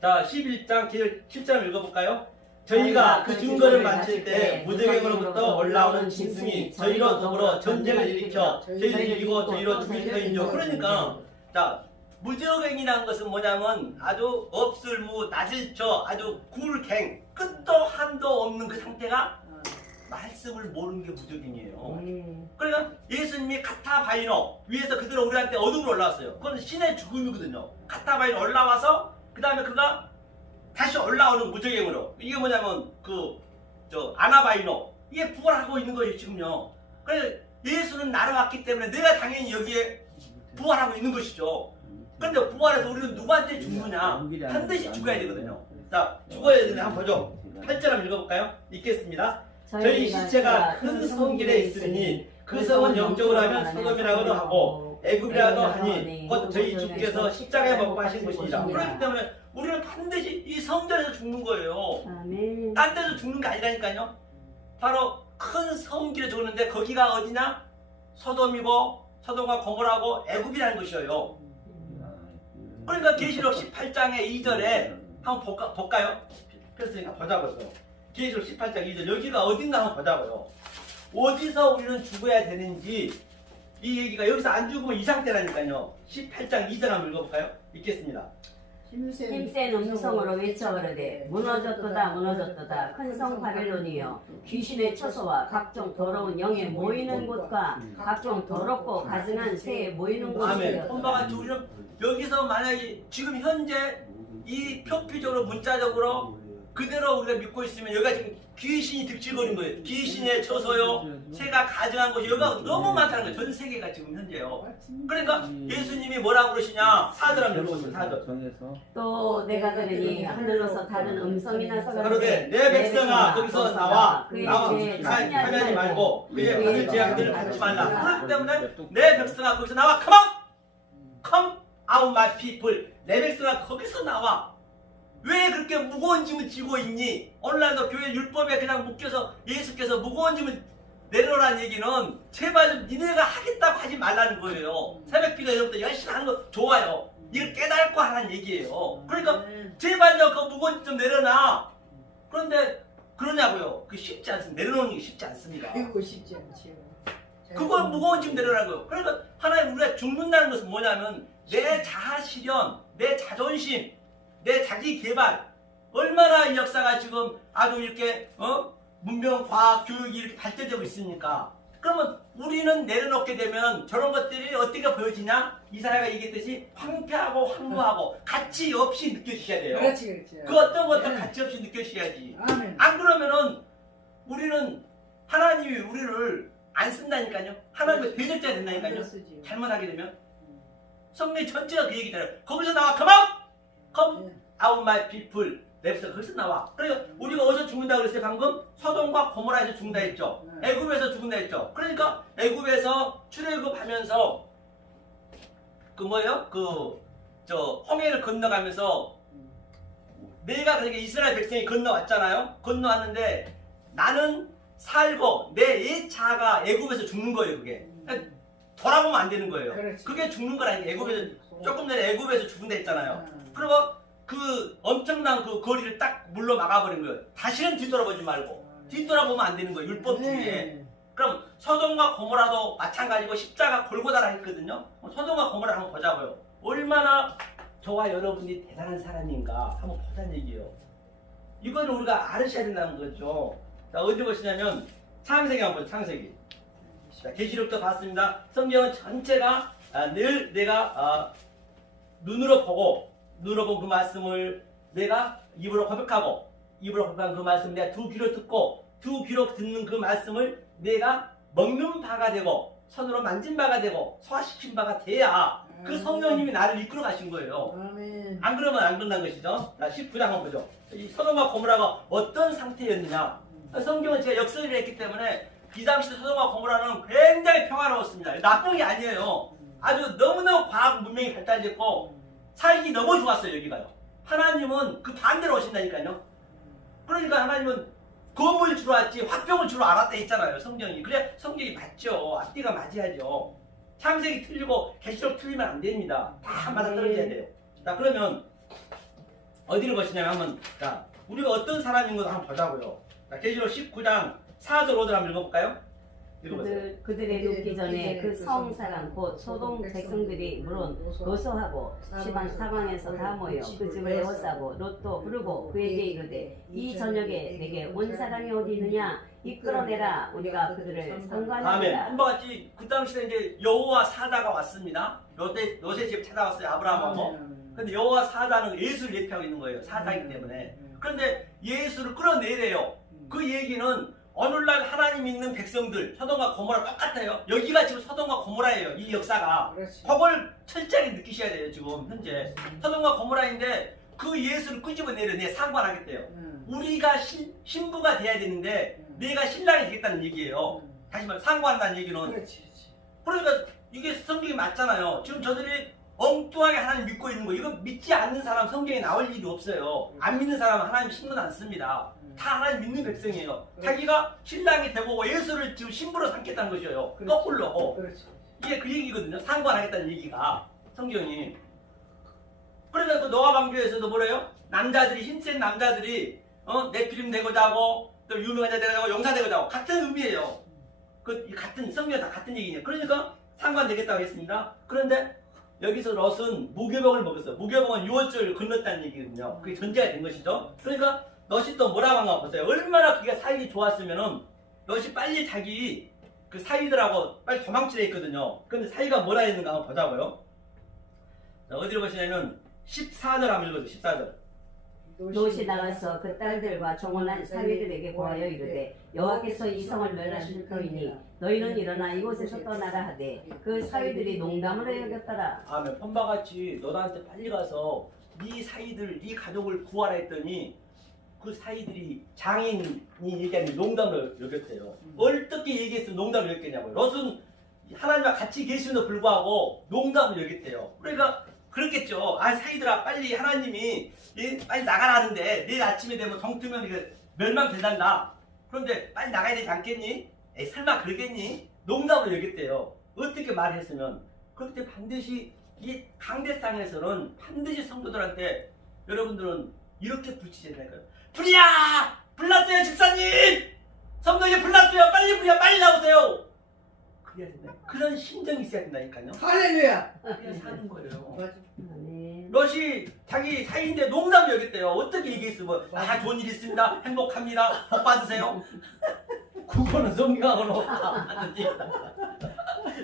자, 11장 7절 읽어볼까요? 저희가 그 증거를 마칠 때 무저갱으로부터 올라오는 짐승이 저희로 더불어 전쟁을 일으켜 저희를 이기고 저희로 죽일 터인요. 그러니까 자 무저갱이라는 것은 뭐냐면 아주 없을무 낮을처 아주 굴갱 끝도 한도 없는 그 상태가 말씀을 모르는 게 무저갱이에요. 그러니까 예수님이 카타바이노 위에서 그대로 우리한테 어둠으로 올라왔어요. 그건 신의 죽음이거든요. 카타바이노 올라와서 그 다음에 그가 다시 올라오는 무저갱으로. 이게 뭐냐면 아나바이노 이게 부활하고 있는 거예요 지금요. 그래서 예수는 날아왔기 때문에 내가 당연히 여기에 부활하고 있는 것이죠. 그런데 부활해서 우리는 누구한테 죽느냐? 반드시 죽어야 되거든요. 자, 죽어야 되는데 한번 보죠. 8절 한번 읽어볼까요? 읽겠습니다. 저희 시체가 큰 성길에 있으니 그 성은 영적으로 하면 소돔이라고도 하고 애굽이라도 하니 곧 저희 주께서 십자가에 못 박힌 곳이니라. 그렇기 때문에 우리는 반드시 이 성전에서 죽는 거예요. 아멘. 딴 데서 죽는 게 아니라니까요. 바로 큰 성길에 죽었는데 거기가 어디냐? 소돔과 고모라고 애굽이라는 것이에요. 그러니까 계시록 18장의 2절에 한번 볼까요? 폈으니까 보자고요. 계시록 18장 2절 여기가 어딘가 한번 보자고요. 어디서 우리는 죽어야 되는지 이 얘기가 여기서 안 죽으면 이 상태라니까요. 18장 2절 한번 읽어볼까요? 읽겠습니다. 힘센 음성으로 외쳐가르되 무너졌도다 큰 성 바벨론이여 귀신의 처소와 각종 더러운 영에 모이는 곳과 각종 더럽고 가증한 새에 모이는 아멘. 곳이여. 엄마가 우리는 여기서 만약에 지금 현재 이 표피적으로 문자적으로 그대로 우리가 믿고 있으면 여기가 지금 귀신이 득실거린 거예요. 귀신의 처소요, 새가 가증한 곳이 여기가 너무 많다는 거예요. 전 세계가 지금 현재요. 그러니까 예수님이 뭐라고 그러시냐? 4절 한번 읽어보세요. 4절. 또 내가 들으니 하늘로서 다른 음성이 나서 그러되 내 백성아 거기서 나와 그의 죄 참여하지 말고 그의 그의 하늘 죄악들을 죄악들을 받지 말라. 받지 그렇기 말라. 때문에 내 백성아 거기서 나와. Come out my people. 내 백성아 거기서 나와. 왜 그렇게 무거운 짐을 지고 있니? 오늘날도 교회 율법에 그냥 묶여서 예수께서 무거운 짐을 내려라는 얘기는 제발 좀 니네가 하겠다고 하지 말라는 거예요. 새벽기도 이런부터 열심히 하는 거 좋아요. 이걸 깨닫고 하라는 얘기예요. 그러니까 제발 좀 그 무거운 짐 좀 내려놔. 그런데 그러냐고요. 그 쉽지 않습니다. 내려놓는 게 쉽지 않습니다. 아이고 쉽지 않지요. 그걸 무거운 짐 내려라고요. 그러니까 하나님 우리가 죽는다는 것은 뭐냐면 내 자아 실현, 내 자존심, 내 자기 개발. 얼마나 이 역사가 지금 아주 이렇게 문명, 과학, 교육이 이렇게 발전되고 있습니까? 그러면 우리는 내려놓게 되면 저런 것들이 어떻게 보여지냐? 이사야가 얘기했듯이 황폐하고 황무하고 가치 없이 느껴지셔야 돼요. 그렇지. 그 어떤 것도 네. 가치 없이 느껴지셔야지. 아멘. 안 그러면은 우리는 하나님이 우리를 안 쓴다니까요. 하나님의 대적자가 된다니까요. 쓰지. 잘못하게 되면 성경 전체가 그 얘기잖아요. 거기서 나와 come out my people. 랩서 거기서 나와. 그러니까 우리가 어디서 죽는다 그랬어요 방금? 소돔과 고모라에서 죽는다 했죠. 네. 애굽에서 죽는다 했죠. 그러니까 애굽에서 출애굽하면서 그 뭐예요? 홍해를 건너가면서 내가 그러니까 이스라엘 백성이 건너왔잖아요. 건너왔는데 나는 살고 내 옛 자아가 애굽에서 죽는 거예요. 그게 그러니까 돌아보면 안 되는 거예요. 그렇지. 그게 죽는 거라니까. 애굽에서 조금 전에 애굽에서 죽는다 했잖아요. 아. 그리고 그 엄청난 그 거리를 딱 물로 막아버린 거예요. 다시는 뒤돌아보지 말고 뒤돌아보면 안 되는 거예요. 율법 중에. 네. 그럼 소돔과 고모라도 마찬가지고 십자가 골고다라 했거든요. 소돔과 고모라 한번 보자고요. 얼마나 저와 여러분이 대단한 사람인가 한번 보자는 얘기예요. 이거는 우리가 알으셔야 된다는 거죠. 자, 어디 보시냐면 창세기 한번 보죠. 창세기. 자, 계시록도 봤습니다. 성경은 전체가 늘 내가 눈으로 보고 눈으로 본 그 말씀을 내가 입으로 고백하고 입으로 고백한 그 말씀을 내가 두 귀로 듣고 두 귀로 듣는 그 말씀을 내가 먹는 바가 되고 손으로 만진 바가 되고 소화시킨 바가 돼야 그 성령님이 나를 이끌어 가신 거예요. 아멘. 안 그러면 안 끝난 것이죠. 자, 19장 한번 보죠. 이 소돔과 고모라가 어떤 상태였느냐. 성경은 제가 역설을 했기 때문에 이 당시 소돔과 고모라는 굉장히 평화로웠습니다. 나쁜 게 아니에요. 아주 너무너무 과학 문명이 발달됐고 살기 너무 좋았어요. 여기가요. 하나님은 그 반대로 오신다니까요. 그러니까 하나님은 검을 주로 왔지 화병을 주로 알았다 했잖아요. 성경이. 그래 성경이 맞죠. 앞뒤가 맞아야죠. 창세기 틀리고 계시록 틀리면 안 됩니다. 다 맞아 떨어져야 돼요. 자, 그러면 어디를 보시냐면 한번 자 우리가 어떤 사람인 것을 한번 보자고요. 자, 계시록 19장 4절 5절 한번 읽어볼까요? 읽어보세요. 그들의 눕기 전에 그 성사람 곧 소돔 백성들이 물론 노소하고 시방 사방에서 다 모여 그 집을 에워싸고 롯도 부르고 그에게 이르되 이 저녁에 내게 온 사람이 어디 있느냐 이끌어내라 우리가 그들을 아멘. 상관하리라. 한번 같이 그 당시에 이제 여호와 사자가 왔습니다. 롯의 집 찾아왔어요. 아브라함하고. 근데 여호와 사자는 예수를 예표하고 있는 거예요. 사자이기 때문에. 그런데 예수를 끌어내래요. 그 얘기는 오늘날 하나님 믿는 백성들 소돔과 고모라 똑같아요. 여기가 지금 소돔과 고모라예요. 이 역사가. 그걸 철저하게 느끼셔야 돼요. 지금 현재 소돔과 고모라인데 그 예수를 끄집어내려 내 상관하겠대요. 우리가 신부가 돼야 되는데 내가 신랑이 되겠다는 얘기예요. 다시 말해 상관한다는 얘기는. 그러니까 이게 성경이 맞잖아요. 지금 저들이 엉뚱하게 하나님 믿고 있는 거 이거 믿지 않는 사람 성경에 나올 일이 없어요. 안 믿는 사람은 하나님 신분 안 씁니다. 다 하나님 믿는 백성이에요. 자기가 신랑이 되고 예수를 지금 신부로 삼겠다는 것이에요. 거꾸로. 이게 그 얘기거든요. 상관하겠다는 얘기가 성경이. 그러니까 그 노아 방주에서도 뭐래요? 남자들이 흰색 남자들이 네피림 되고자 하고 또 유명한 자 되고자 하고 용사 되고자 하고 같은 의미예요. 그 같은 성경 다 같은 얘기냐. 그러니까 상관되겠다고 했습니다. 그런데 여기서 롯은 무교병을 먹었어요. 무교병은 6월절 건넜다는 얘기거든요. 그게 전제가 된 것이죠. 그러니까 롯이 또 뭐라고 한가 보세요. 얼마나 그게 사이가 좋았으면은 롯이 빨리 자기 그 사이들하고 빨리 도망치려 했거든요. 근데 사이가 뭐라 했는가 한번 보자고요. 자, 어디로 보시냐면 14절 한번 읽어주세요. 14절. 롯이 나가서 그 딸들과 종언한 사위들에게 고하여 이르되 여호와께서 이 성을 멸하실 터이니 너희는 일어나 이곳에서 떠나라 하되 그 사위들이 농담으로 여겼더라. 아멘. 폰바같이 너한테 빨리 가서 네 사이들 네 가족을 구하라 했더니 그 사이들이 장인이 얘기하는 농담으로 여겼대요. 어떻게 얘기했으면 농담으로 여겼겠냐고요. 롯은 하나님과 같이 계심에도 불구하고 농담으로 여겼대요. 그러니까 그렇겠죠. 아 사이들아 빨리 하나님이 빨리 나가라는데 내일 아침에 되면 동트면 이거 멸망된단다. 그런데 빨리 나가야 되지 않겠니? 에이 설마 그러겠니? 농담으로 여겼대요. 어떻게 말했으면 그때 반드시 이 강대상에서는 반드시 성도들한테 여러분들은 이렇게 불치셔야 될까요? 불이야! 불났어요 집사님! 성도님 불났어요! 빨리 나오세요! 그래야 된다. 그런 심정이 있어야 된다니까요. 할렐루야. 그래야 사는 거예요. 맞아. 아멘. 롯이 자기 사이인데 농담을 여겼대요. 어떻게 얘기했으면 좋은 일 있습니다. 행복합니다. 복 받으세요. 그거는 성경하고는 안 맞는 얘기다.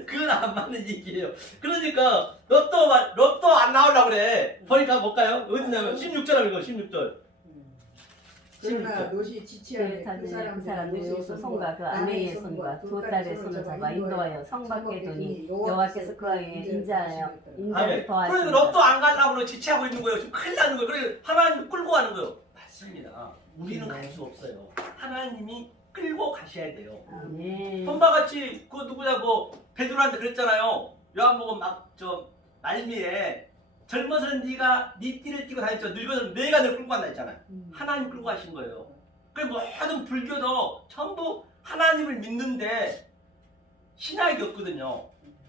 그건 안 맞는 얘기예요. 그러니까 로또 안 나오려고 그래. 보니까 볼까요? 어디냐면 16절 읽어 16절. 그러나 롯이 지체하여 그 사람들이 요소 손과 그 아내의 손과 두 딸의 손을 잡아 인도하여 성 밖에 두니 여호와께서 그에게 인자하여 아멘. 그러니까 더하시니라. 로또 안 가려고 지체하고 있는 거예요. 지금 큰일 나는 거예요. 그래서 하나님 끌고 가는 거예요. 맞습니다. 우리는 갈 수 없어요. 하나님이 끌고 가셔야 돼요. 아멘. 본바같이 그 누구냐고 베드로한테 그랬잖아요. 요한복음 막저 말미에 젊어서는 네가 네 띠를 띠고 다녔죠. 늙어서는 내가 너를 끌고 간다 했잖아요. 하나님 끌고 가신 거예요. 그 모든 불교도 전부 하나님을 믿는데 신학이 없거든요.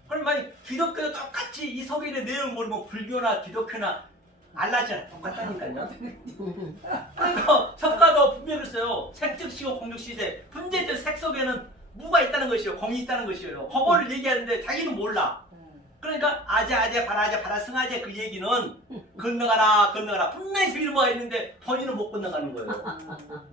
그럼 만약 기독교도 똑같이 이 속에 내용 모르면 불교나 기독교나 알라지나 똑같다니까요. 그러니까 석가도 분명히 그랬어요. 색즉시고 공즉시세. 분재적 색 속에는 무가 있다는 것이요, 공이 있다는 것이에요. 그거를 얘기하는데 자기는 몰라. 그러니까 아재 바라 승아재 그 얘기는 건너가라 분명히 저기는 뭐가 있는데 본인은 못 건너가는 거예요.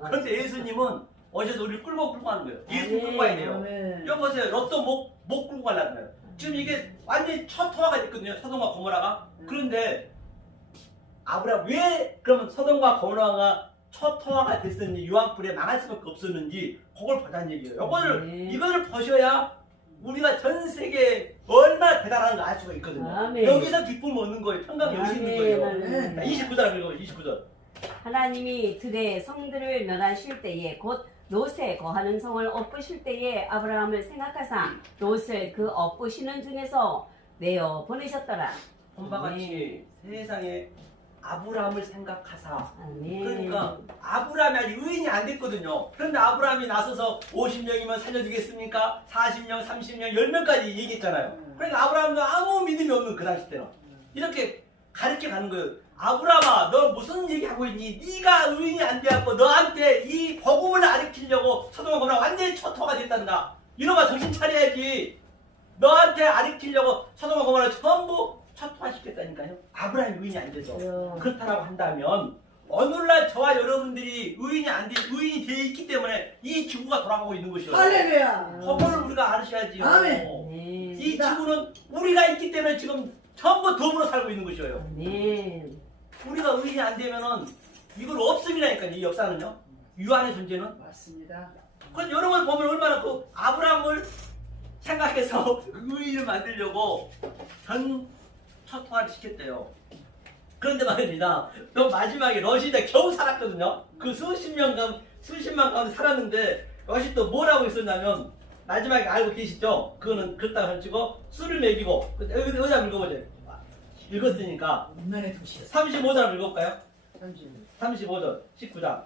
그런데 예수님은 오셔서 우리를 끌고 가는 거예요. 예수 끌고 가야 돼요. 여기 보세요. 로또 못 끌고 가려고 해요. 지금 이게 완전히 첫 토화가 됐거든요. 소돔과 고모라가. 그런데 아브라함 왜 그러면 소돔과 고모라가 첫 토화가 됐었는지 유황불에 망할 수밖에 없었는지 그걸 보자는 얘기예요. 이거를 보셔야 우리가 전 세계에 얼마나 대단한 걸 알 수가 있거든요. 아멘. 여기서 기쁨을 얻는 거예요. 평강이 여기 있는 거예요. 아멘. 29절 읽어 29절. 하나님이 들의 성들을 멸하실 때에 곧 롯에 거하는 성을 엎으실 때에 아브라함을 생각하사 롯을 그 엎으시는 중에서 내어 보내셨더라. 본바같이 세상에 아브라함을 생각하사. 아멘. 그러니까 아브라함이 아직 의인이 안 됐거든요. 그런데 아브라함이 나서서 50명이면 살려주겠습니까? 40명, 30명, 10명까지 얘기했잖아요. 그러니까 아브라함도 아무 믿음이 없는 그 당시 때는 이렇게 가르쳐 가는 거예요. 아브라함아, 너 무슨 얘기하고 있니? 네가 의인이 안 돼갖고 너한테 이 복음을 가르치려고 소돔과 고모라 완전히 초토가 됐단다. 이놈아 정신 차려야지. 너한테 가르치려고 소돔과 고모라 전부 초토화시켰다니까요. 아브라함이 의인이 안 돼서. 그렇다라고 한다면 오늘날 저와 여러분들이 의인이 되어 있기 때문에 이 지구가 돌아가고 있는 것이요. 할렐루야. 그거를 우리가 알으셔야지요. 아멘. 이 지구는 우리가 있기 때문에 지금 전부 더불어 살고 있는 것이에요. 아멘. 우리가 의인이 안 되면은 이걸 없음이라니까요. 이 역사는요. 유한의 존재는. 맞습니다. 그럼 여러 번 보면 얼마나 그 아브라함을 생각해서 의인을 만들려고 전 초토화를 시켰대요. 그런데 말입니다. 또 마지막에 롯이 이제 겨우 살았거든요. 그 수십만 가운데 살았는데 롯이 또 뭐라고 있었냐면 마지막에 알고 계시죠? 그거는 그렇다고 해치고 술을 먹이고 어디 한번 읽어보세요. 읽었으니까 운난의 도시였어. 35절 읽어볼까요? 30. 35절 19장.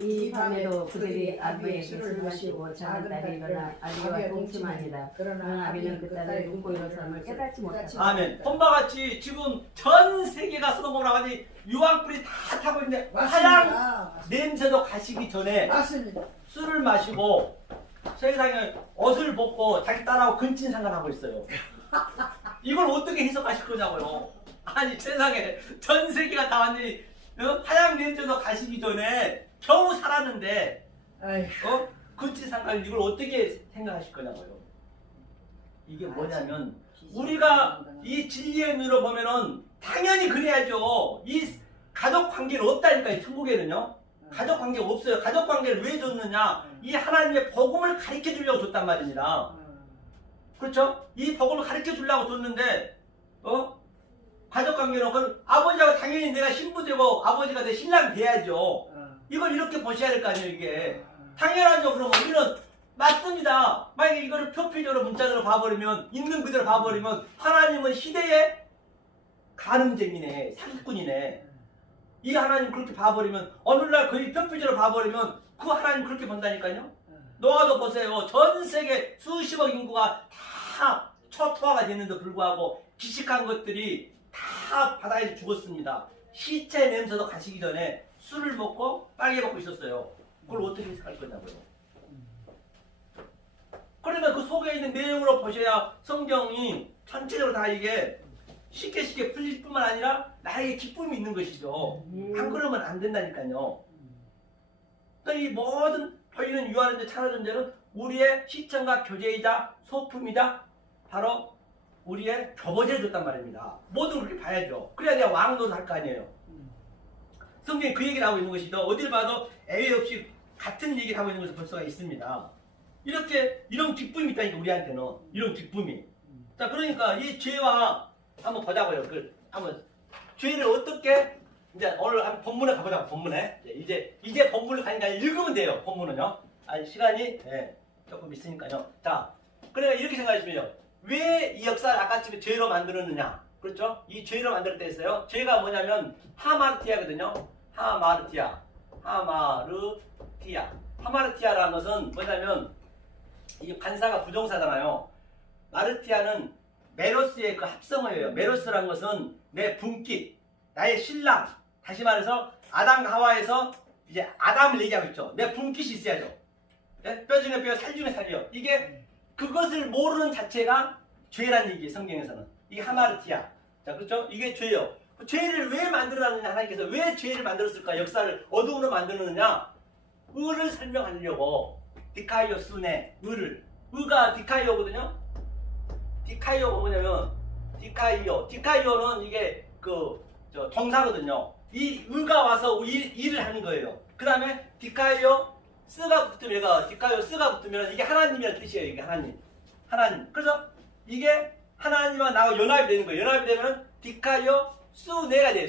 이 밤에도 그들이 아비에게 술을 마시고 작은 딸이 일어나 아비와 동침하니라. 그러나 아비는 그 딸을 눕고 일어섬을 깨닫지 못하고. 아멘. 본바같이 지금 전 세계가 소돔과 유황불이 다 타고 있는데 하양 맞습니다. 냄새도 가시기 전에 맞습니다. 술을 마시고 세상에 옷을 벗고 자기 딸하고 근친상간하고 있어요. 이걸 어떻게 해석하실 거냐고요. 아니 세상에 전 세계가 다 완전히 하양 냄새도 가시기 전에 겨우 살았는데 아이고. 근친상간 이걸 어떻게 생각하실 거냐고요. 이게 뭐냐면 우리가 이 진리의 눈으로 보면은 당연히 그래야죠. 이 가족 관계는 없다니까요. 천국에는요. 가족 관계가 없어요. 가족 관계를 왜 줬느냐? 이 하나님의 복음을 가르쳐 주려고 줬단 말입니다. 그렇죠? 이 복음을 가르쳐 주려고 줬는데 가족 관계는 그럼 아버지하고 당연히 내가 신부되고 아버지가 내 신랑이 돼야죠. 이걸 이렇게 보셔야 될 거 아니에요. 이게 당연하죠. 그러면 우리는 맞습니다. 만약에 이거를 표피적으로 문자적으로 봐버리면 있는 그대로 봐버리면 하나님은 시대의 가늠쟁이네, 사기꾼이네. 이 하나님 그렇게 봐버리면 오늘날 거의 표피적으로 봐버리면 그 하나님 그렇게 본다니까요. 노아도 보세요. 전 세계 수십억 인구가 다 초토화가 됐는데 불구하고 기식한 것들이 다 바다에서 죽었습니다. 시체 냄새도 가시기 전에 술을 먹고 빨개 먹고 있었어요. 그걸 어떻게 해석할 거냐고요. 그러니까 그 속에 있는 내용으로 보셔야 성경이 전체적으로 다 이게 쉽게 풀릴 뿐만 아니라 나에게 기쁨이 있는 것이죠. 안 그러면 안 된다니까요. 그러니까 이 모든 보이는 유한한죄, 창조전제는 우리의 시청과 교제이자 소품이자 바로 우리의 교보제를 줬단 말입니다. 모두 그렇게 봐야죠. 그래야 내가 왕노릇 할 거 아니에요. 성경에 그 얘기를 하고 있는 것이죠. 어딜 봐도 애외 없이 같은 얘기를 하고 있는 것을 볼 수가 있습니다. 이런 기쁨이 있다니까, 우리한테는. 이런 기쁨이. 자, 그러니까 이 죄와 한번 보자고요. 한번 죄를 어떻게, 이제 오늘 한 본문에 가보자고, 본문에. 이제 본문을 가니까 읽으면 돼요, 본문은요. 시간이 조금 있으니까요. 자, 그러니까 이렇게 생각하시면요. 왜 이 역사를 아까처럼 죄로 만들었느냐? 그렇죠? 이 죄로 만들 때 있어요. 죄가 뭐냐면 하마르티아거든요. 하마르티아라는 것은 뭐냐면 이 관사가 부정사잖아요. 마르티아는 메로스의 그 합성어예요. 메로스라는 것은 내 분깃, 나의 신랑. 다시 말해서 아담과 하와에서 이제 아담을 얘기하고 있죠. 내 분깃이 있어야죠. 네? 뼈 중에 뼈, 살 중에 살이요. 이게 그것을 모르는 자체가 죄란 얘기예요. 성경에서는. 이게 하마르티아. 자, 그렇죠? 이게 죄예요. 죄를 왜 만들어놨느냐, 하나님께서 왜 죄를 만들었을까? 역사를 어둠으로 만드느냐? 의를 설명하려고. 디카이오 순의 의를. 의가 디카이오거든요. 디카이오가 뭐냐면 디카이오는 이게 동사거든요. 이 의가 와서 일을 하는 거예요. 그 다음에 디카이오 쓰가 붙으면 디카이오 쓰가 붙으면 이게 하나님이라는 뜻이에요. 이게 하나님. 그래서 이게 하나님과 나하고 연합이 되는 거예요. 연합이 되면 디카이오 수네가 돼요.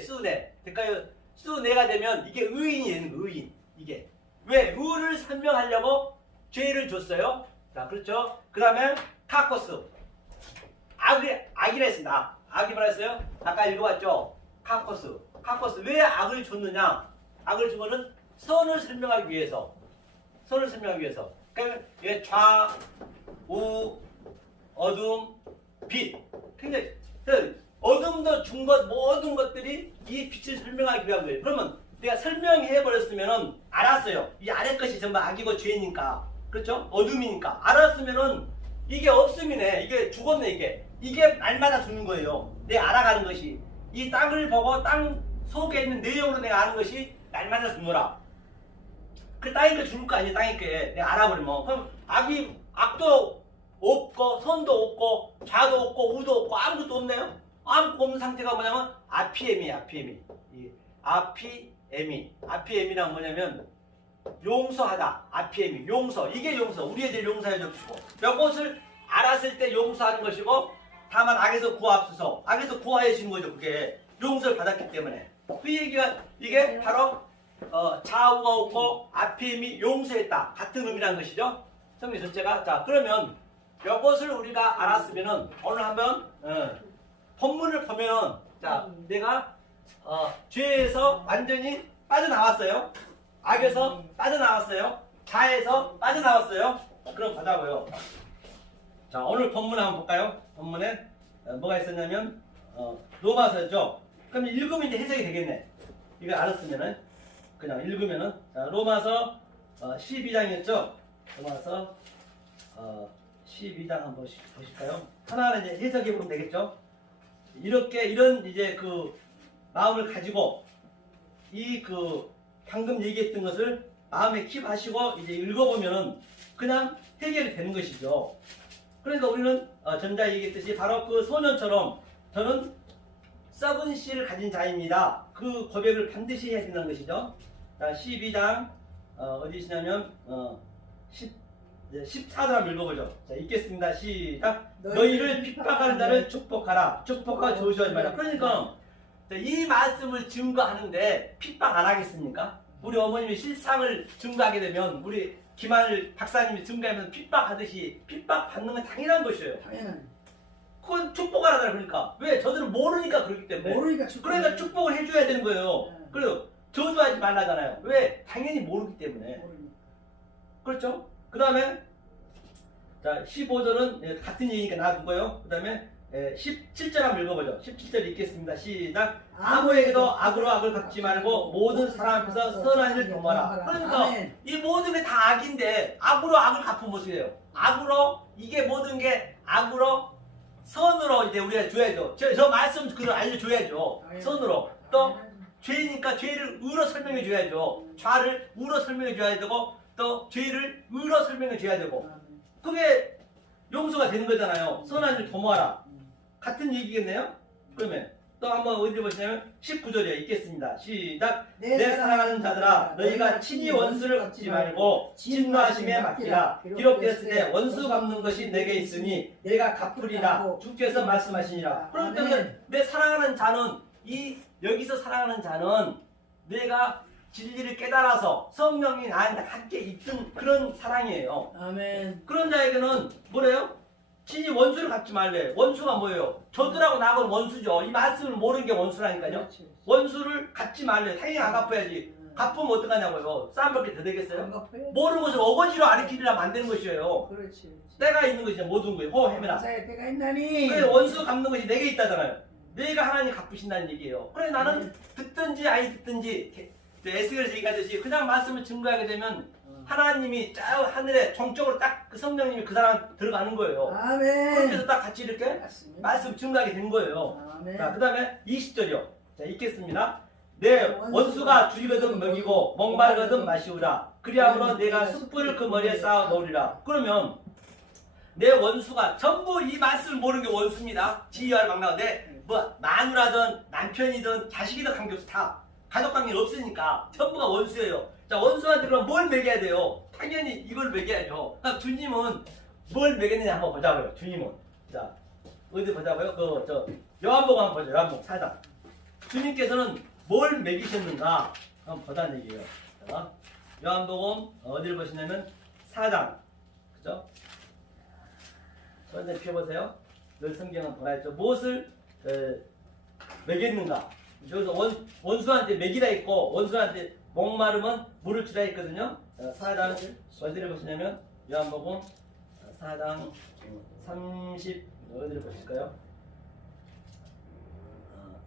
디카이오 수네가 되면 이게 의인이 되는 거예요. 의인. 이게 왜 의를 설명하려고 죄를 줬어요. 자, 그렇죠. 그 다음에 카코스. 악이라 했습니다. 악이 뭐라 했어요? 아까 읽어봤죠? 카코스 왜 악을 줬느냐? 악을 준 거는 선을 설명하기 위해서. 그러니까 이게 좌, 우, 어둠, 빛. 굉장히 어둠도 준 것, 모든 것들이 이 빛을 설명하기 위한 거예요. 그러면 내가 설명해 버렸으면은 알았어요. 이 아래 것이 전부 악이고 죄니까. 그렇죠? 어둠이니까. 알았으면은 이게 없음이네. 이게 죽었네. 이게 날마다 죽는 거예요. 내가 알아가는 것이. 이 땅을 보고 땅 속에 있는 내용으로 내가 아는 것이 날마다 죽노라. 그 땅이니까 죽을 거 아니에요. 땅이니까 내가 알아버리면. 그럼 악도 없고 선도 없고 좌도 없고 우도 없고 아무것도 없네요. 아무것도 없는 상태가 뭐냐면 아피엠이. 아피엠이란 뭐냐면 용서하다. 아피엠이 용서. 이게 용서. 우리 애들 용서해 줍시고. 이것을 알았을 때 용서하는 것이고, 다만 악에서 구하옵소서. 악에서 구하해 주는 거죠. 그게 용서를 받았기 때문에. 그 얘기가 이게 바로 좌우가 없고 아피엠이 용서했다. 같은 의미라는 것이죠. 성경 전체가. 자, 그러면 이것을 우리가 알았으면은 오늘 한번 본문을 보면은, 자, 내가 죄에서 완전히 빠져나왔어요. 악에서 빠져나왔어요. 자에서 빠져나왔어요. 그럼 보자고요. 자, 오늘 본문 한번 볼까요? 본문에 뭐가 있었냐면 로마서였죠. 그럼 읽으면 이제 해석이 되겠네. 이거 알았으면은 그냥 읽으면은. 자, 로마서 12장이었죠. 로마서 12장 한번 보실까요? 하나하나 이제 해석해 보면 되겠죠. 이런 이제 그 마음을 가지고 방금 얘기했던 것을 마음에 킵하시고 이제 읽어보면은 그냥 해결이 되는 것이죠. 그러니까 우리는 전자 얘기했듯이 바로 그 소년처럼 저는 썩은 씨를 가진 자입니다. 그 고백을 반드시 해야 된다는 것이죠. 자, 12장 어디 있냐면 14절 한번 읽어보죠. 자, 읽겠습니다. 시작. 너희를 핍박하는 자를 축복하라. 축복하고 저주하지 마라. 그러니까 이 말씀을 증거하는데 핍박 안 하겠습니까? 우리 어머님이 실상을 증거하게 되면, 우리 김하늘 박사님이 증거하면 핍박하듯이 핍박 받는 건 당연한 것이에요. 당연한. 그건 축복하라잖아요. 그러니까 왜? 저들은 모르니까 그렇기 때문에. 그러니까 축복을 해줘야 되는 거예요. 네. 그리고 저주하지 말라잖아요. 왜? 당연히 모르기 때문에. 그렇죠? 그 다음에 자, 15절은 같은 얘기니까 놔두고요. 그 다음에 17절 한번 읽어보죠. 17절 읽겠습니다. 시작. 아무에게도 악으로 악을 갚지 말고 모든 사람 앞에서 선한 일을 도모하라. 그러니까 아멘. 이 모든 게 다 악인데 악으로 악을 갚으면 어떻게 해요? 악으로 이게 모든 게 악으로 선으로 이제 우리가 줘야죠. 저 말씀 그걸 알려줘야죠. 선으로. 또 죄니까 죄를 의로 설명해 줘야죠. 좌를 의로 설명해 줘야 되고 또 죄를 의로 설명해 줘야 되고 그게 용서가 되는 거잖아요. 선한 일 도모하라. 같은 얘기겠네요. 그러면 또 한번 어디 보시냐면 19절에 읽겠습니다. 시작. 내 사랑하는 자들아 너희가 친히 원수를 갚지 말고 진노하심에 맡기라. 기록되었을 때 원수 갚는 것이 내게 있으니 내가 갚으리라. 주께서 말씀하시니라. 그렇기 때문에 내 사랑하는 자는 이 여기서 사랑하는 자는 내가 진리를 깨달아서 성령이 나한테 함께 있던 그런 사랑이에요. 아멘. 그런 자에게는 뭐래요? 친히 원수를 갚지 말래. 원수가 뭐예요? 저들하고 나하고는 원수죠. 이 말씀을 모르는 게 원수라니까요. 그렇지. 원수를 갚지 말래. 당연히 안 갚아야지. 갚으면 어떡하냐고요. 싸움밖에 더 안 되겠어요? 갚아요? 모르는 것을 어거지로 아리키리라 만드는 것이에요. 그렇지. 때가 있는 것이죠. 모든 거에. 호해매라. 사에 때가 있나니. 그래 원수 갚는 것이 내게 있다잖아요. 내가 하나님 갚으신다는 얘기예요. 그래 나는 듣든지 아니 듣든지 에스겔에서 얘기하듯이 그냥 말씀을 증거하게 되면 하나님이 저 하늘에 정적으로 딱 그 성령님이 그 사람 들어가는 거예요. 그렇게 아멘. 해서 딱 같이 이렇게 맞습니다. 말씀 증거하게 된 거예요. 아멘. 자, 그 다음에 20절이요. 자, 읽겠습니다. 내 원수가 줄이거든 먹이고 목마르거든 마시우라. 그리함으로 내가 숯불을 그 머리에 쌓아 놓으리라. 그러면 내 원수가 전부 이 말씀을 모르는 게 원수입니다. 지휘할 망나는데 뭐 마누라든 남편이든 자식이든 관계없이 다 가족 관계는 없으니까 전부가 원수예요. 자, 원수한테 그럼 뭘 먹여야 돼요? 당연히 이걸 먹여야죠. 그러니까 주님은 뭘 먹였느냐 한번 보자고요. 주님은 자 어디 보자고요? 요한복음 한번 보죠. 요한복음 4장. 주님께서는 뭘 먹이셨는가 한번 보자는 얘기예요. 자, 요한복음 어디를 보시냐면 4장. 그죠? 먼저 펴보세요. 늘 성경은 뭐라 했죠? 무엇을 먹였는가? 여기서 원수한테 먹이라 했고 원수한테 목마르면 물을 주라 했거든요. 4장 어디를 보시냐면 요한복음 4장 30 어디를 보실까요?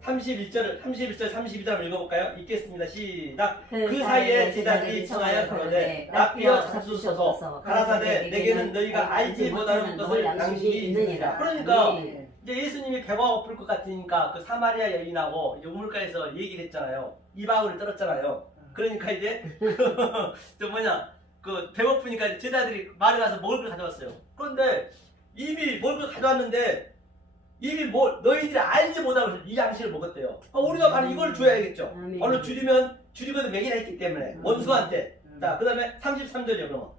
31절 32절 읽어볼까요? 읽겠습니다. 시작. 그 사이에 제자들이 청하여 그러되 랍비여 잡수소서 가라사대 내게는 너희가 알지 못하는 것을 양식이 있느니라. 그러니까 이제 예수님이 배가 고플 것 같으니까 그 사마리아 여인하고 이제 우물가에서 얘기를 했잖아요. 이방울을 떨었잖아요. 그러니까 이제 그 배고프니까 제자들이 말에 가서 먹을 걸 가져왔어요. 그런데 이미 먹을 걸 가져왔는데 이미 너희들이 알지 못하고 이 양식을 먹었대요. 그러니까 우리가 바로 이걸 줘야겠죠. 얼른 줄이거든 먹이라 했기 때문에 원수한테. 자, 그 다음에 33절이요. 그러면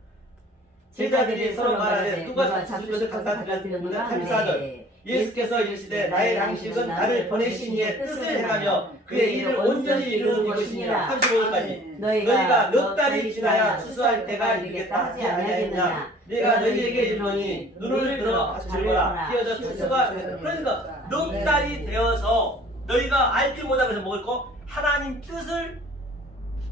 제자들이 서로 말하되 누가 잡수실 것을 갖다 드렸느냐. 34절 예수께서 이르시되 나의 양식은 나를 보내신 이의 뜻을 행하며 그의 일을 온전히 이루는 것이니라. 35절까지 너희가 넉 달이 지나야 추수할 때가 이르겠다 하지 아니하겠느냐. 내가 너희에게 이르노니 눈을 들어 즐거라 휘어져 추수가 되는. 그러니까 넉 달이 되어서 너희가 알지 못하면서 먹을 거 하나님 뜻을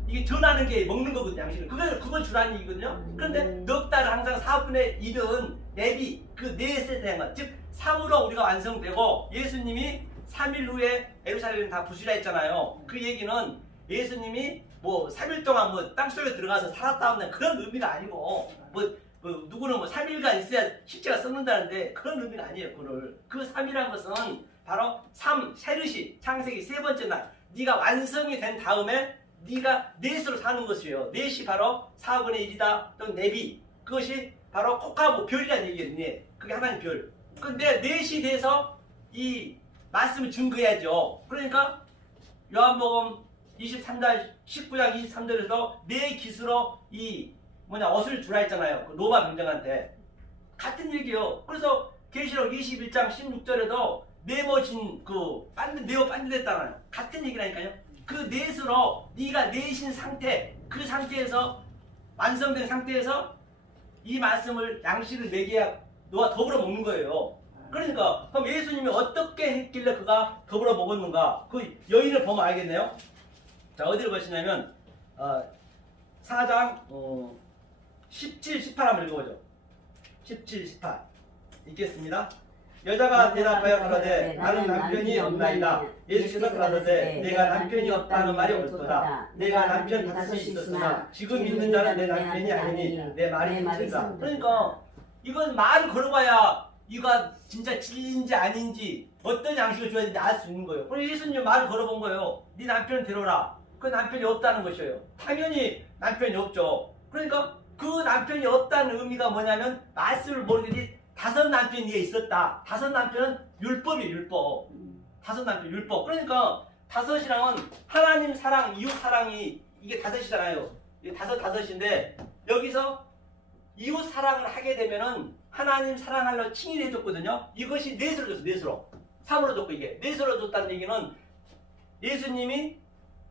이게 전하는 게 먹는 거거든요. 양식을 그걸 주라는 얘기거든요. 그런데 넉 달을 항상 4분의 1은 내비 그 넷에 대한 것, 즉 3으로 우리가 완성되고 예수님이 3일 후에 예루살렘을 다 부수라 했잖아요. 그 얘기는 예수님이 뭐 3일 동안 뭐 땅속에 들어가서 살았다 하는 그런 의미가 아니고 누구는 3일간 있어야 십자가 썩는다는데 그런 의미는 아니에요. 그 3이라는 것은 바로 3 세르시 창세기 세 번째 날 네가 완성이 된 다음에 네가 넷으로 사는 것이에요. 넷이 바로 4분의 1이다. 또 네비 그것이 바로 코카보 별이라는 얘기거든요. 그게 하나님 별. 근데 넷이 돼서 이 말씀을 증거해야죠. 그러니까 요한복음 23장 19장 23절에서 네 기수로 이 옷을 주라 했잖아요. 그 로마 병장한테 같은 얘기요. 그래서 계시록 21장 16절에도 네모진 그 네모 반듯했잖아요. 같은 얘기라니까요. 그 넷으로 네가 넷인 상태 그 상태에서 완성된 상태에서 이 말씀을 양식을 먹여야 너와 더불어 먹는 거예요. 그러니까 그럼 예수님이 어떻게 했길래 그가 더불어 먹었는가? 그 여인을 보면 알겠네요. 자, 어디를 보시냐면 4장 17, 18 한번 읽어보죠. 17, 18 읽겠습니다. 여자가 대답하여 가로되 나는 남편이 없나이다. 예수께서 가로되 내가 남편이 없다는 말이 옳도다. 내가 남편 다섯이 있었으나 지금 있는 자는 내 남편이 아니니 내 말이 진실이다. 그러니까 이건 말을 걸어봐야 이가 진짜 진리인지 아닌지 어떤 양식을 줘야 되는지 알 수 있는 거예요. 그래서 예수님 말을 걸어본 거예요. 네 남편 데려라. 그 남편이 없다는 것이에요. 당연히 남편이 없죠. 그러니까 그 남편이 없다는 의미가 뭐냐면 말씀을 모르더니 다섯 남편이 네가 있었다. 다섯 남편은 율법이에요. 율법. 다섯 남편 율법. 그러니까 다섯이랑은 하나님 사랑, 이웃 사랑이 이게 다섯이잖아요. 이게 다섯인데 여기서 이웃 사랑을 하게 되면은 하나님 사랑하려고 칭의를 해줬거든요. 이것이 넷으로 줬어. 넷으로. 3으로 줬고 이게 넷으로 줬다는 얘기는 예수님이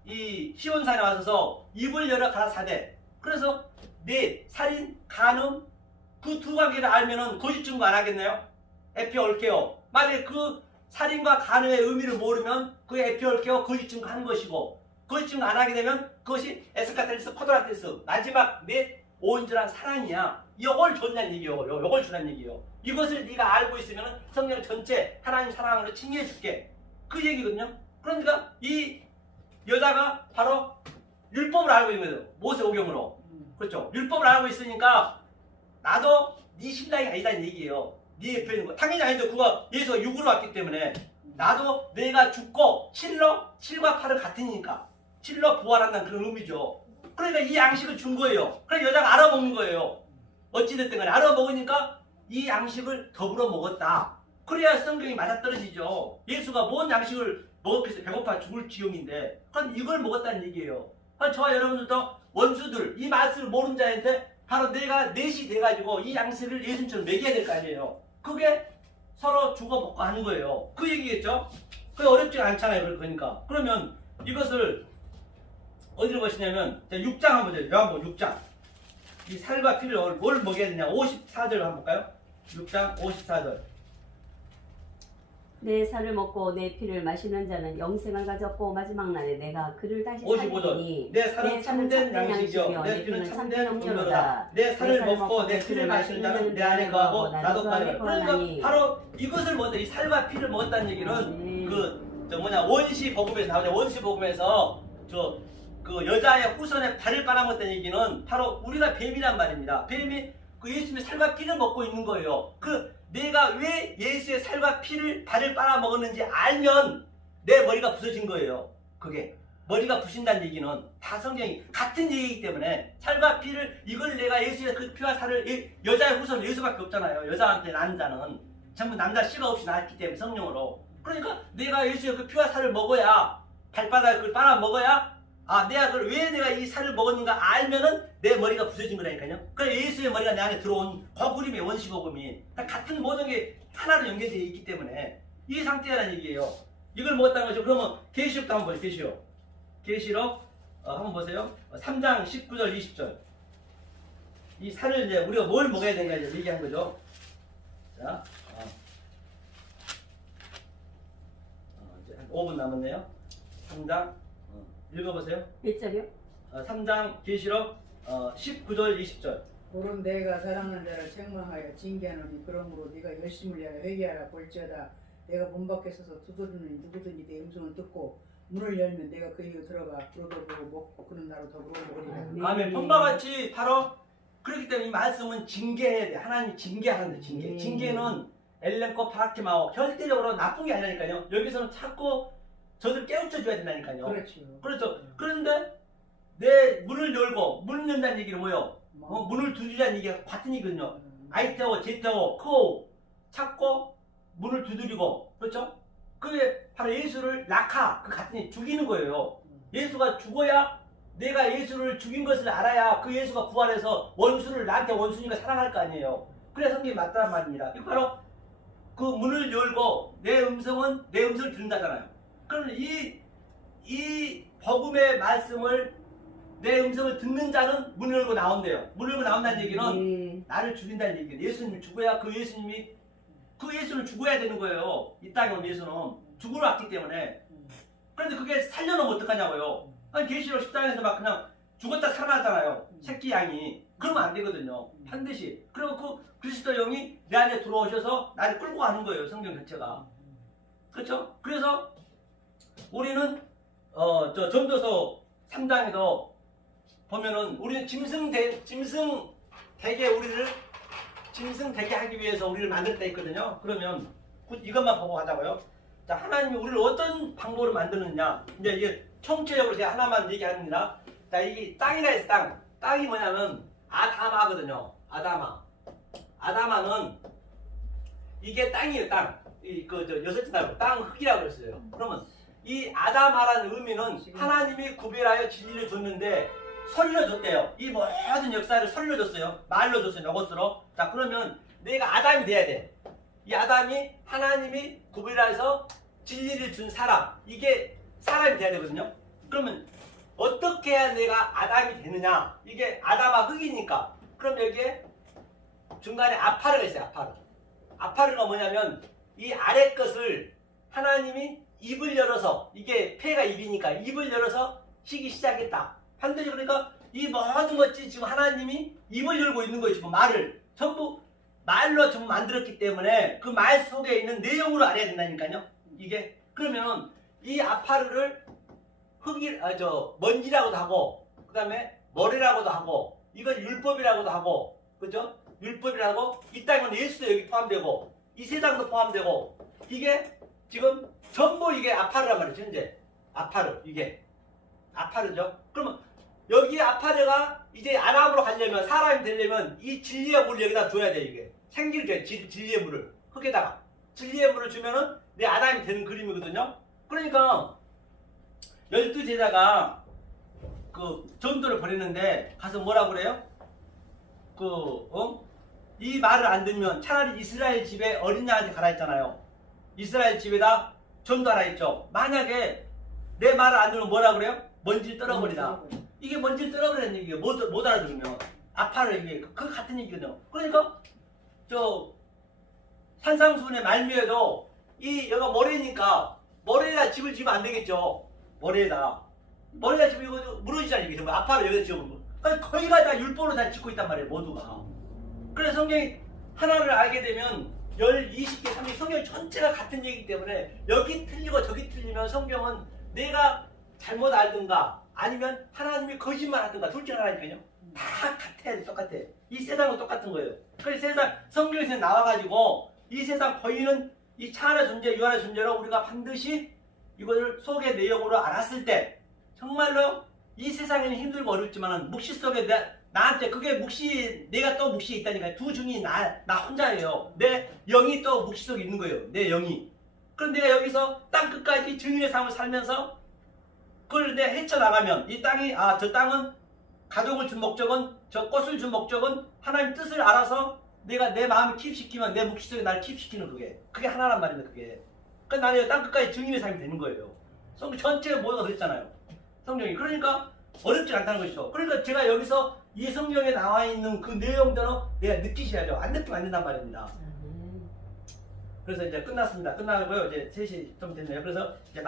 이 시온산에 와서 입을 열어 가라사대. 그래서 넷, 살인, 간음 그 두 관계를 알면은 거짓 증거 안 하겠나요? 에피올케오. 만약에 그 살인과 간음의 의미를 모르면 그 에피올케오 거짓 증거 하는 것이고 거짓 증거 안 하게 되면 그것이 에스카텔리스, 코드라테스 마지막 넷 온전한 사랑이야. 이걸 줬냐는 얘기요. 이걸 주라는 얘기요. 이것을 네가 알고 있으면 성령 전체 하나님 사랑으로 칭의해 줄게. 그 얘기거든요. 그러니까 이 여자가 바로 율법을 알고 있는 거예요. 모세오경으로. 그렇죠. 율법을 알고 있으니까 나도 네 신랑이 아니다는 얘기예요. 네 옆에 있는 거. 당연히 아니죠. 그거 예수가 육으로 왔기 때문에 나도 내가 죽고 실과 팔은 같으니까 실로 부활한다는 그런 의미죠. 그러니까 이 양식을 준 거예요. 그래서 여자가 알아먹는 거예요. 어찌됐든 간에 알아먹으니까 이 양식을 더불어 먹었다. 그래야 성경이 맞아떨어지죠. 예수가 뭔 양식을 먹었겠어요. 배고파 죽을 지경인데 그럼 이걸 먹었다는 얘기예요. 그럼 저와 여러분들도 원수들 이 말씀을 모르는 자한테 바로 내가 넷이 돼가지고 이 양식을 예수님처럼 먹여야 될 거 아니에요. 그게 서로 주고 먹고 하는 거예요. 그 얘기겠죠. 그게 어렵지 않잖아요. 그러니까 그러면 이것을 어디로 보시냐면 6장 한번 보세요. 요한복음 6장. 이 살과 피를 뭘 먹여야 되냐. 54절 한번 볼까요? 6장 54절. 내 살을 먹고 내 피를 마시는 자는 영생을 가졌고 마지막 날에 내가 그를 다시 55절. 살리니 내 살은 참된 양식이요 내 피는 참된 음료로다. 내 살을 먹고 내 피를 마시는 자는 내 안에 거하고 나도 그 안에 거하라. 그러니까 바로 이것을 먹었다. 이 살과 피를 먹었다는 얘기는 원시 복음에서 나오죠. 원시 복음에서 그 여자의 후손의 발을 빨아먹었다는 얘기는 바로 우리가 뱀이란 말입니다. 뱀이 그 예수님의 살과 피를 먹고 있는 거예요. 내가 왜 예수의 살과 피를 발을 빨아먹었는지 알면 내 머리가 부서진 거예요. 그게 머리가 부신다는 얘기는 다 성경이 같은 얘기이기 때문에 살과 피를 이걸 내가 예수의 그 피와 살을 여자의 후손 예수밖에 없잖아요. 여자한테 낳은 자는 전부 남자 씨가 없이 낳았기 때문에 성령으로. 그러니까 내가 예수의 그 피와 살을 먹어야 발바닥에 그걸 빨아먹어야 왜 내가 이 살을 먹었는가 알면은 내 머리가 부서진 거라니까요. 그래서 예수의 머리가 내 안에 들어온 거구림의 원시복음이 같은 모든 게 하나로 연결되어 있기 때문에 이 상태라는 얘기예요. 이걸 먹었다는 거죠. 그러면 계시록도 한번 보세요. 계시록 한번 보세요. 3장 19절 20절. 이 살을 이제 우리가 뭘 먹어야 되는가 이제 얘기한 거죠. 자, 이제 한 5분 남았네요. 3장 읽어보세요. 1절이요? 3장 계시록 19절 20절. 오른 내가 사랑하는 자를 책망하여 징계하노니 그러므로 네가 열심을 위하여 회개하라. 볼지어다 내가 문 밖에 서서 두드리는 누구든지 내 음성을 듣고 문을 열면 내가 그에게 들어가 그로도 보고 먹고 그는 나로 더불어 먹으리라. 아멘. 본바 같이 바로 그렇기 때문에 이 말씀은 징계해야 돼. 하나님 징계하는데 징계. 징계는 엘렌코 파라키마오 절대적으로 나쁜 게 아니라니까요. 여기서는 자꾸 저들 깨우쳐 줘야 된다니까요. 그렇죠. 그런데 내 문을 열고 문을 연다는 얘기는 뭐예요? 문을 두드리자는 얘기가 같은 얘기거든요. 아이테오, 제테오, 크오 찾고 문을 두드리고 그렇죠? 그게 바로 예수를 낙하 그 같은 얘기 죽이는 거예요. 예수가 죽어야 내가 예수를 죽인 것을 알아야 그 예수가 부활해서 원수를 나한테 원수니까 사랑할 거 아니에요. 그래야 성경이 맞다는 말입니다. 바로 그 문을 열고 내 음성을 듣는다잖아요. 그럼 이 복음의 말씀을 내 음성을 듣는 자는 문을 열고 나온대요. 문을 열고 나온다는 얘기는 나를 죽인다는 얘기예요. 예수님이 죽어야 그 예수를 죽어야 되는 거예요. 이 땅에 온 예수는 죽으러 왔기 때문에. 그런데 그게 살려놓으면 어떡하냐고요. 아니 계시록 10장에서 막 그냥 죽었다 살아났잖아요. 새끼 양이. 그러면 안 되거든요. 반드시. 그리고 그 그리스도 영이 내 안에 들어오셔서 나를 끌고 가는 거예요. 성경 자체가. 그렇죠? 그래서 우리는 저 전도서 3장에서 보면은 우리는 짐승 되게 하기 위해서 우리를 만들었다 했거든요. 그러면 이것만 보고 가자고요. 자, 하나님이 우리를 어떤 방법으로 만드느냐. 이제 이게 총체적으로 제가 하나만 얘기하느라. 자, 이게 땅이라 해서 땅이 뭐냐면 아다마거든요. 아다마는 이게 땅이에요. 땅. 여섯째 날 땅 흙이라고 그랬어요. 그러면 이 아다마라는 의미는 하나님이 구별하여 진리를 줬는데 설려줬대요. 이 모든 역사를 설려줬어요. 말로 줬어요. 이것으로. 자, 그러면 내가 아담이 돼야 돼. 이 아담이 하나님이 구별해서 진리를 준 사람. 이게 사람이 돼야 되거든요. 그러면 어떻게 해야 내가 아담이 되느냐. 이게 아담아 흙이니까. 그럼 여기에 중간에 아파르가 있어요. 아파르가 뭐냐면 이 아래 것을 하나님이 입을 열어서, 이게 폐가 입이니까 입을 열어서 쉬기 시작했다. 반드시. 그러니까 이 모든 것이 지금 하나님이 입을 열고 있는 거예요. 지금 말을 전부 말로 전부 만들었기 때문에 그 말 속에 있는 내용으로 알아야 된다니까요. 이게 그러면 이 아파르를 먼지라고도 하고, 그 다음에 머리라고도 하고, 이건 율법이라고도 하고, 그죠? 율법이라고. 이 땅은 예수도 여기 포함되고, 이 세상도 포함되고, 이게 지금 전부 이게 아파르란 말이죠. 현재 아파르, 이게 아파르죠. 그러면 여기 아파르가 이제 아람으로 가려면, 사람이 되려면 이 진리의 물을 여기다 줘야 돼. 이게 생기를 줘야. 진리의 물을 흙에다가 진리의 물을 주면은 내 아담이 되는 그림이거든요. 그러니까 12제자가 그 전도를 벌였는데 가서 뭐라고 그래요? 이 말을 안 듣면 차라리 이스라엘 집에 어린 양한테 가라 했잖아요. 이스라엘 집에다 전도하라 했죠. 만약에 내 말을 안 들으면 뭐라 그래요? 먼지를 떨어버리라. 이게 먼지를 떨어버리는 얘기예요. 못 알아들으면. 아파를 이게 그 같은 얘기거든요. 그러니까 저 산상수훈의 말미에도 여가 모래니까 모래에다 집을 지으면 안 되겠죠. 모래에다 집을 이거 무너지잖아요. 이게 정말 아파를 여기다 지으면. 거기가 다 율법으로 다 짓고 있단 말이에요. 모두가. 그래서 성경이 하나를 알게 되면 20개, 30개 성경 전체가 같은 얘기이기 때문에 여기 틀리고 저기 틀리면 성경은 내가 잘못 알든가 아니면 하나님이 거짓말 하든가 둘 중 하나니까요. 다 같아야 돼. 똑같아. 이 세상은 똑같은 거예요. 그래서 세상 성경에서 나와가지고 이 세상 보이는 이 차 안의 존재, 유 안의 존재로 우리가 반드시 이것을 속의 내용으로 알았을 때 정말로 이 세상에는 힘들고 어렵지만 묵시 속에 나한테 그게 내가 또 묵시에 있다니까요. 두 중이 나 혼자예요. 내 영이 또 묵시 속에 있는 거예요. 내 영이. 그럼 내가 여기서 땅 끝까지 증인의 삶을 살면서 그걸 내가 헤쳐나가면 이 땅이 저 땅은 가족을 준 목적은, 저 꽃을 준 목적은 하나님 뜻을 알아서 내가 내 마음을 킵시키면 내 묵시 속에 나를 킵시키는 그게 하나란 말입니다. 그게. 그러니까 나는 땅 끝까지 증인의 삶이 되는 거예요. 성경 전체가 모두가 그랬잖아요. 성경이. 그러니까 어렵지 않다는 것이죠. 그러니까 제가 여기서 이 성경에 나와 있는 그 내용대로 내가 느끼셔야죠. 안 느끼면 안 된단 말입니다. 그래서 이제 끝났습니다. 끝나고요. 이제 3시 좀 됐네요. 그래서 이제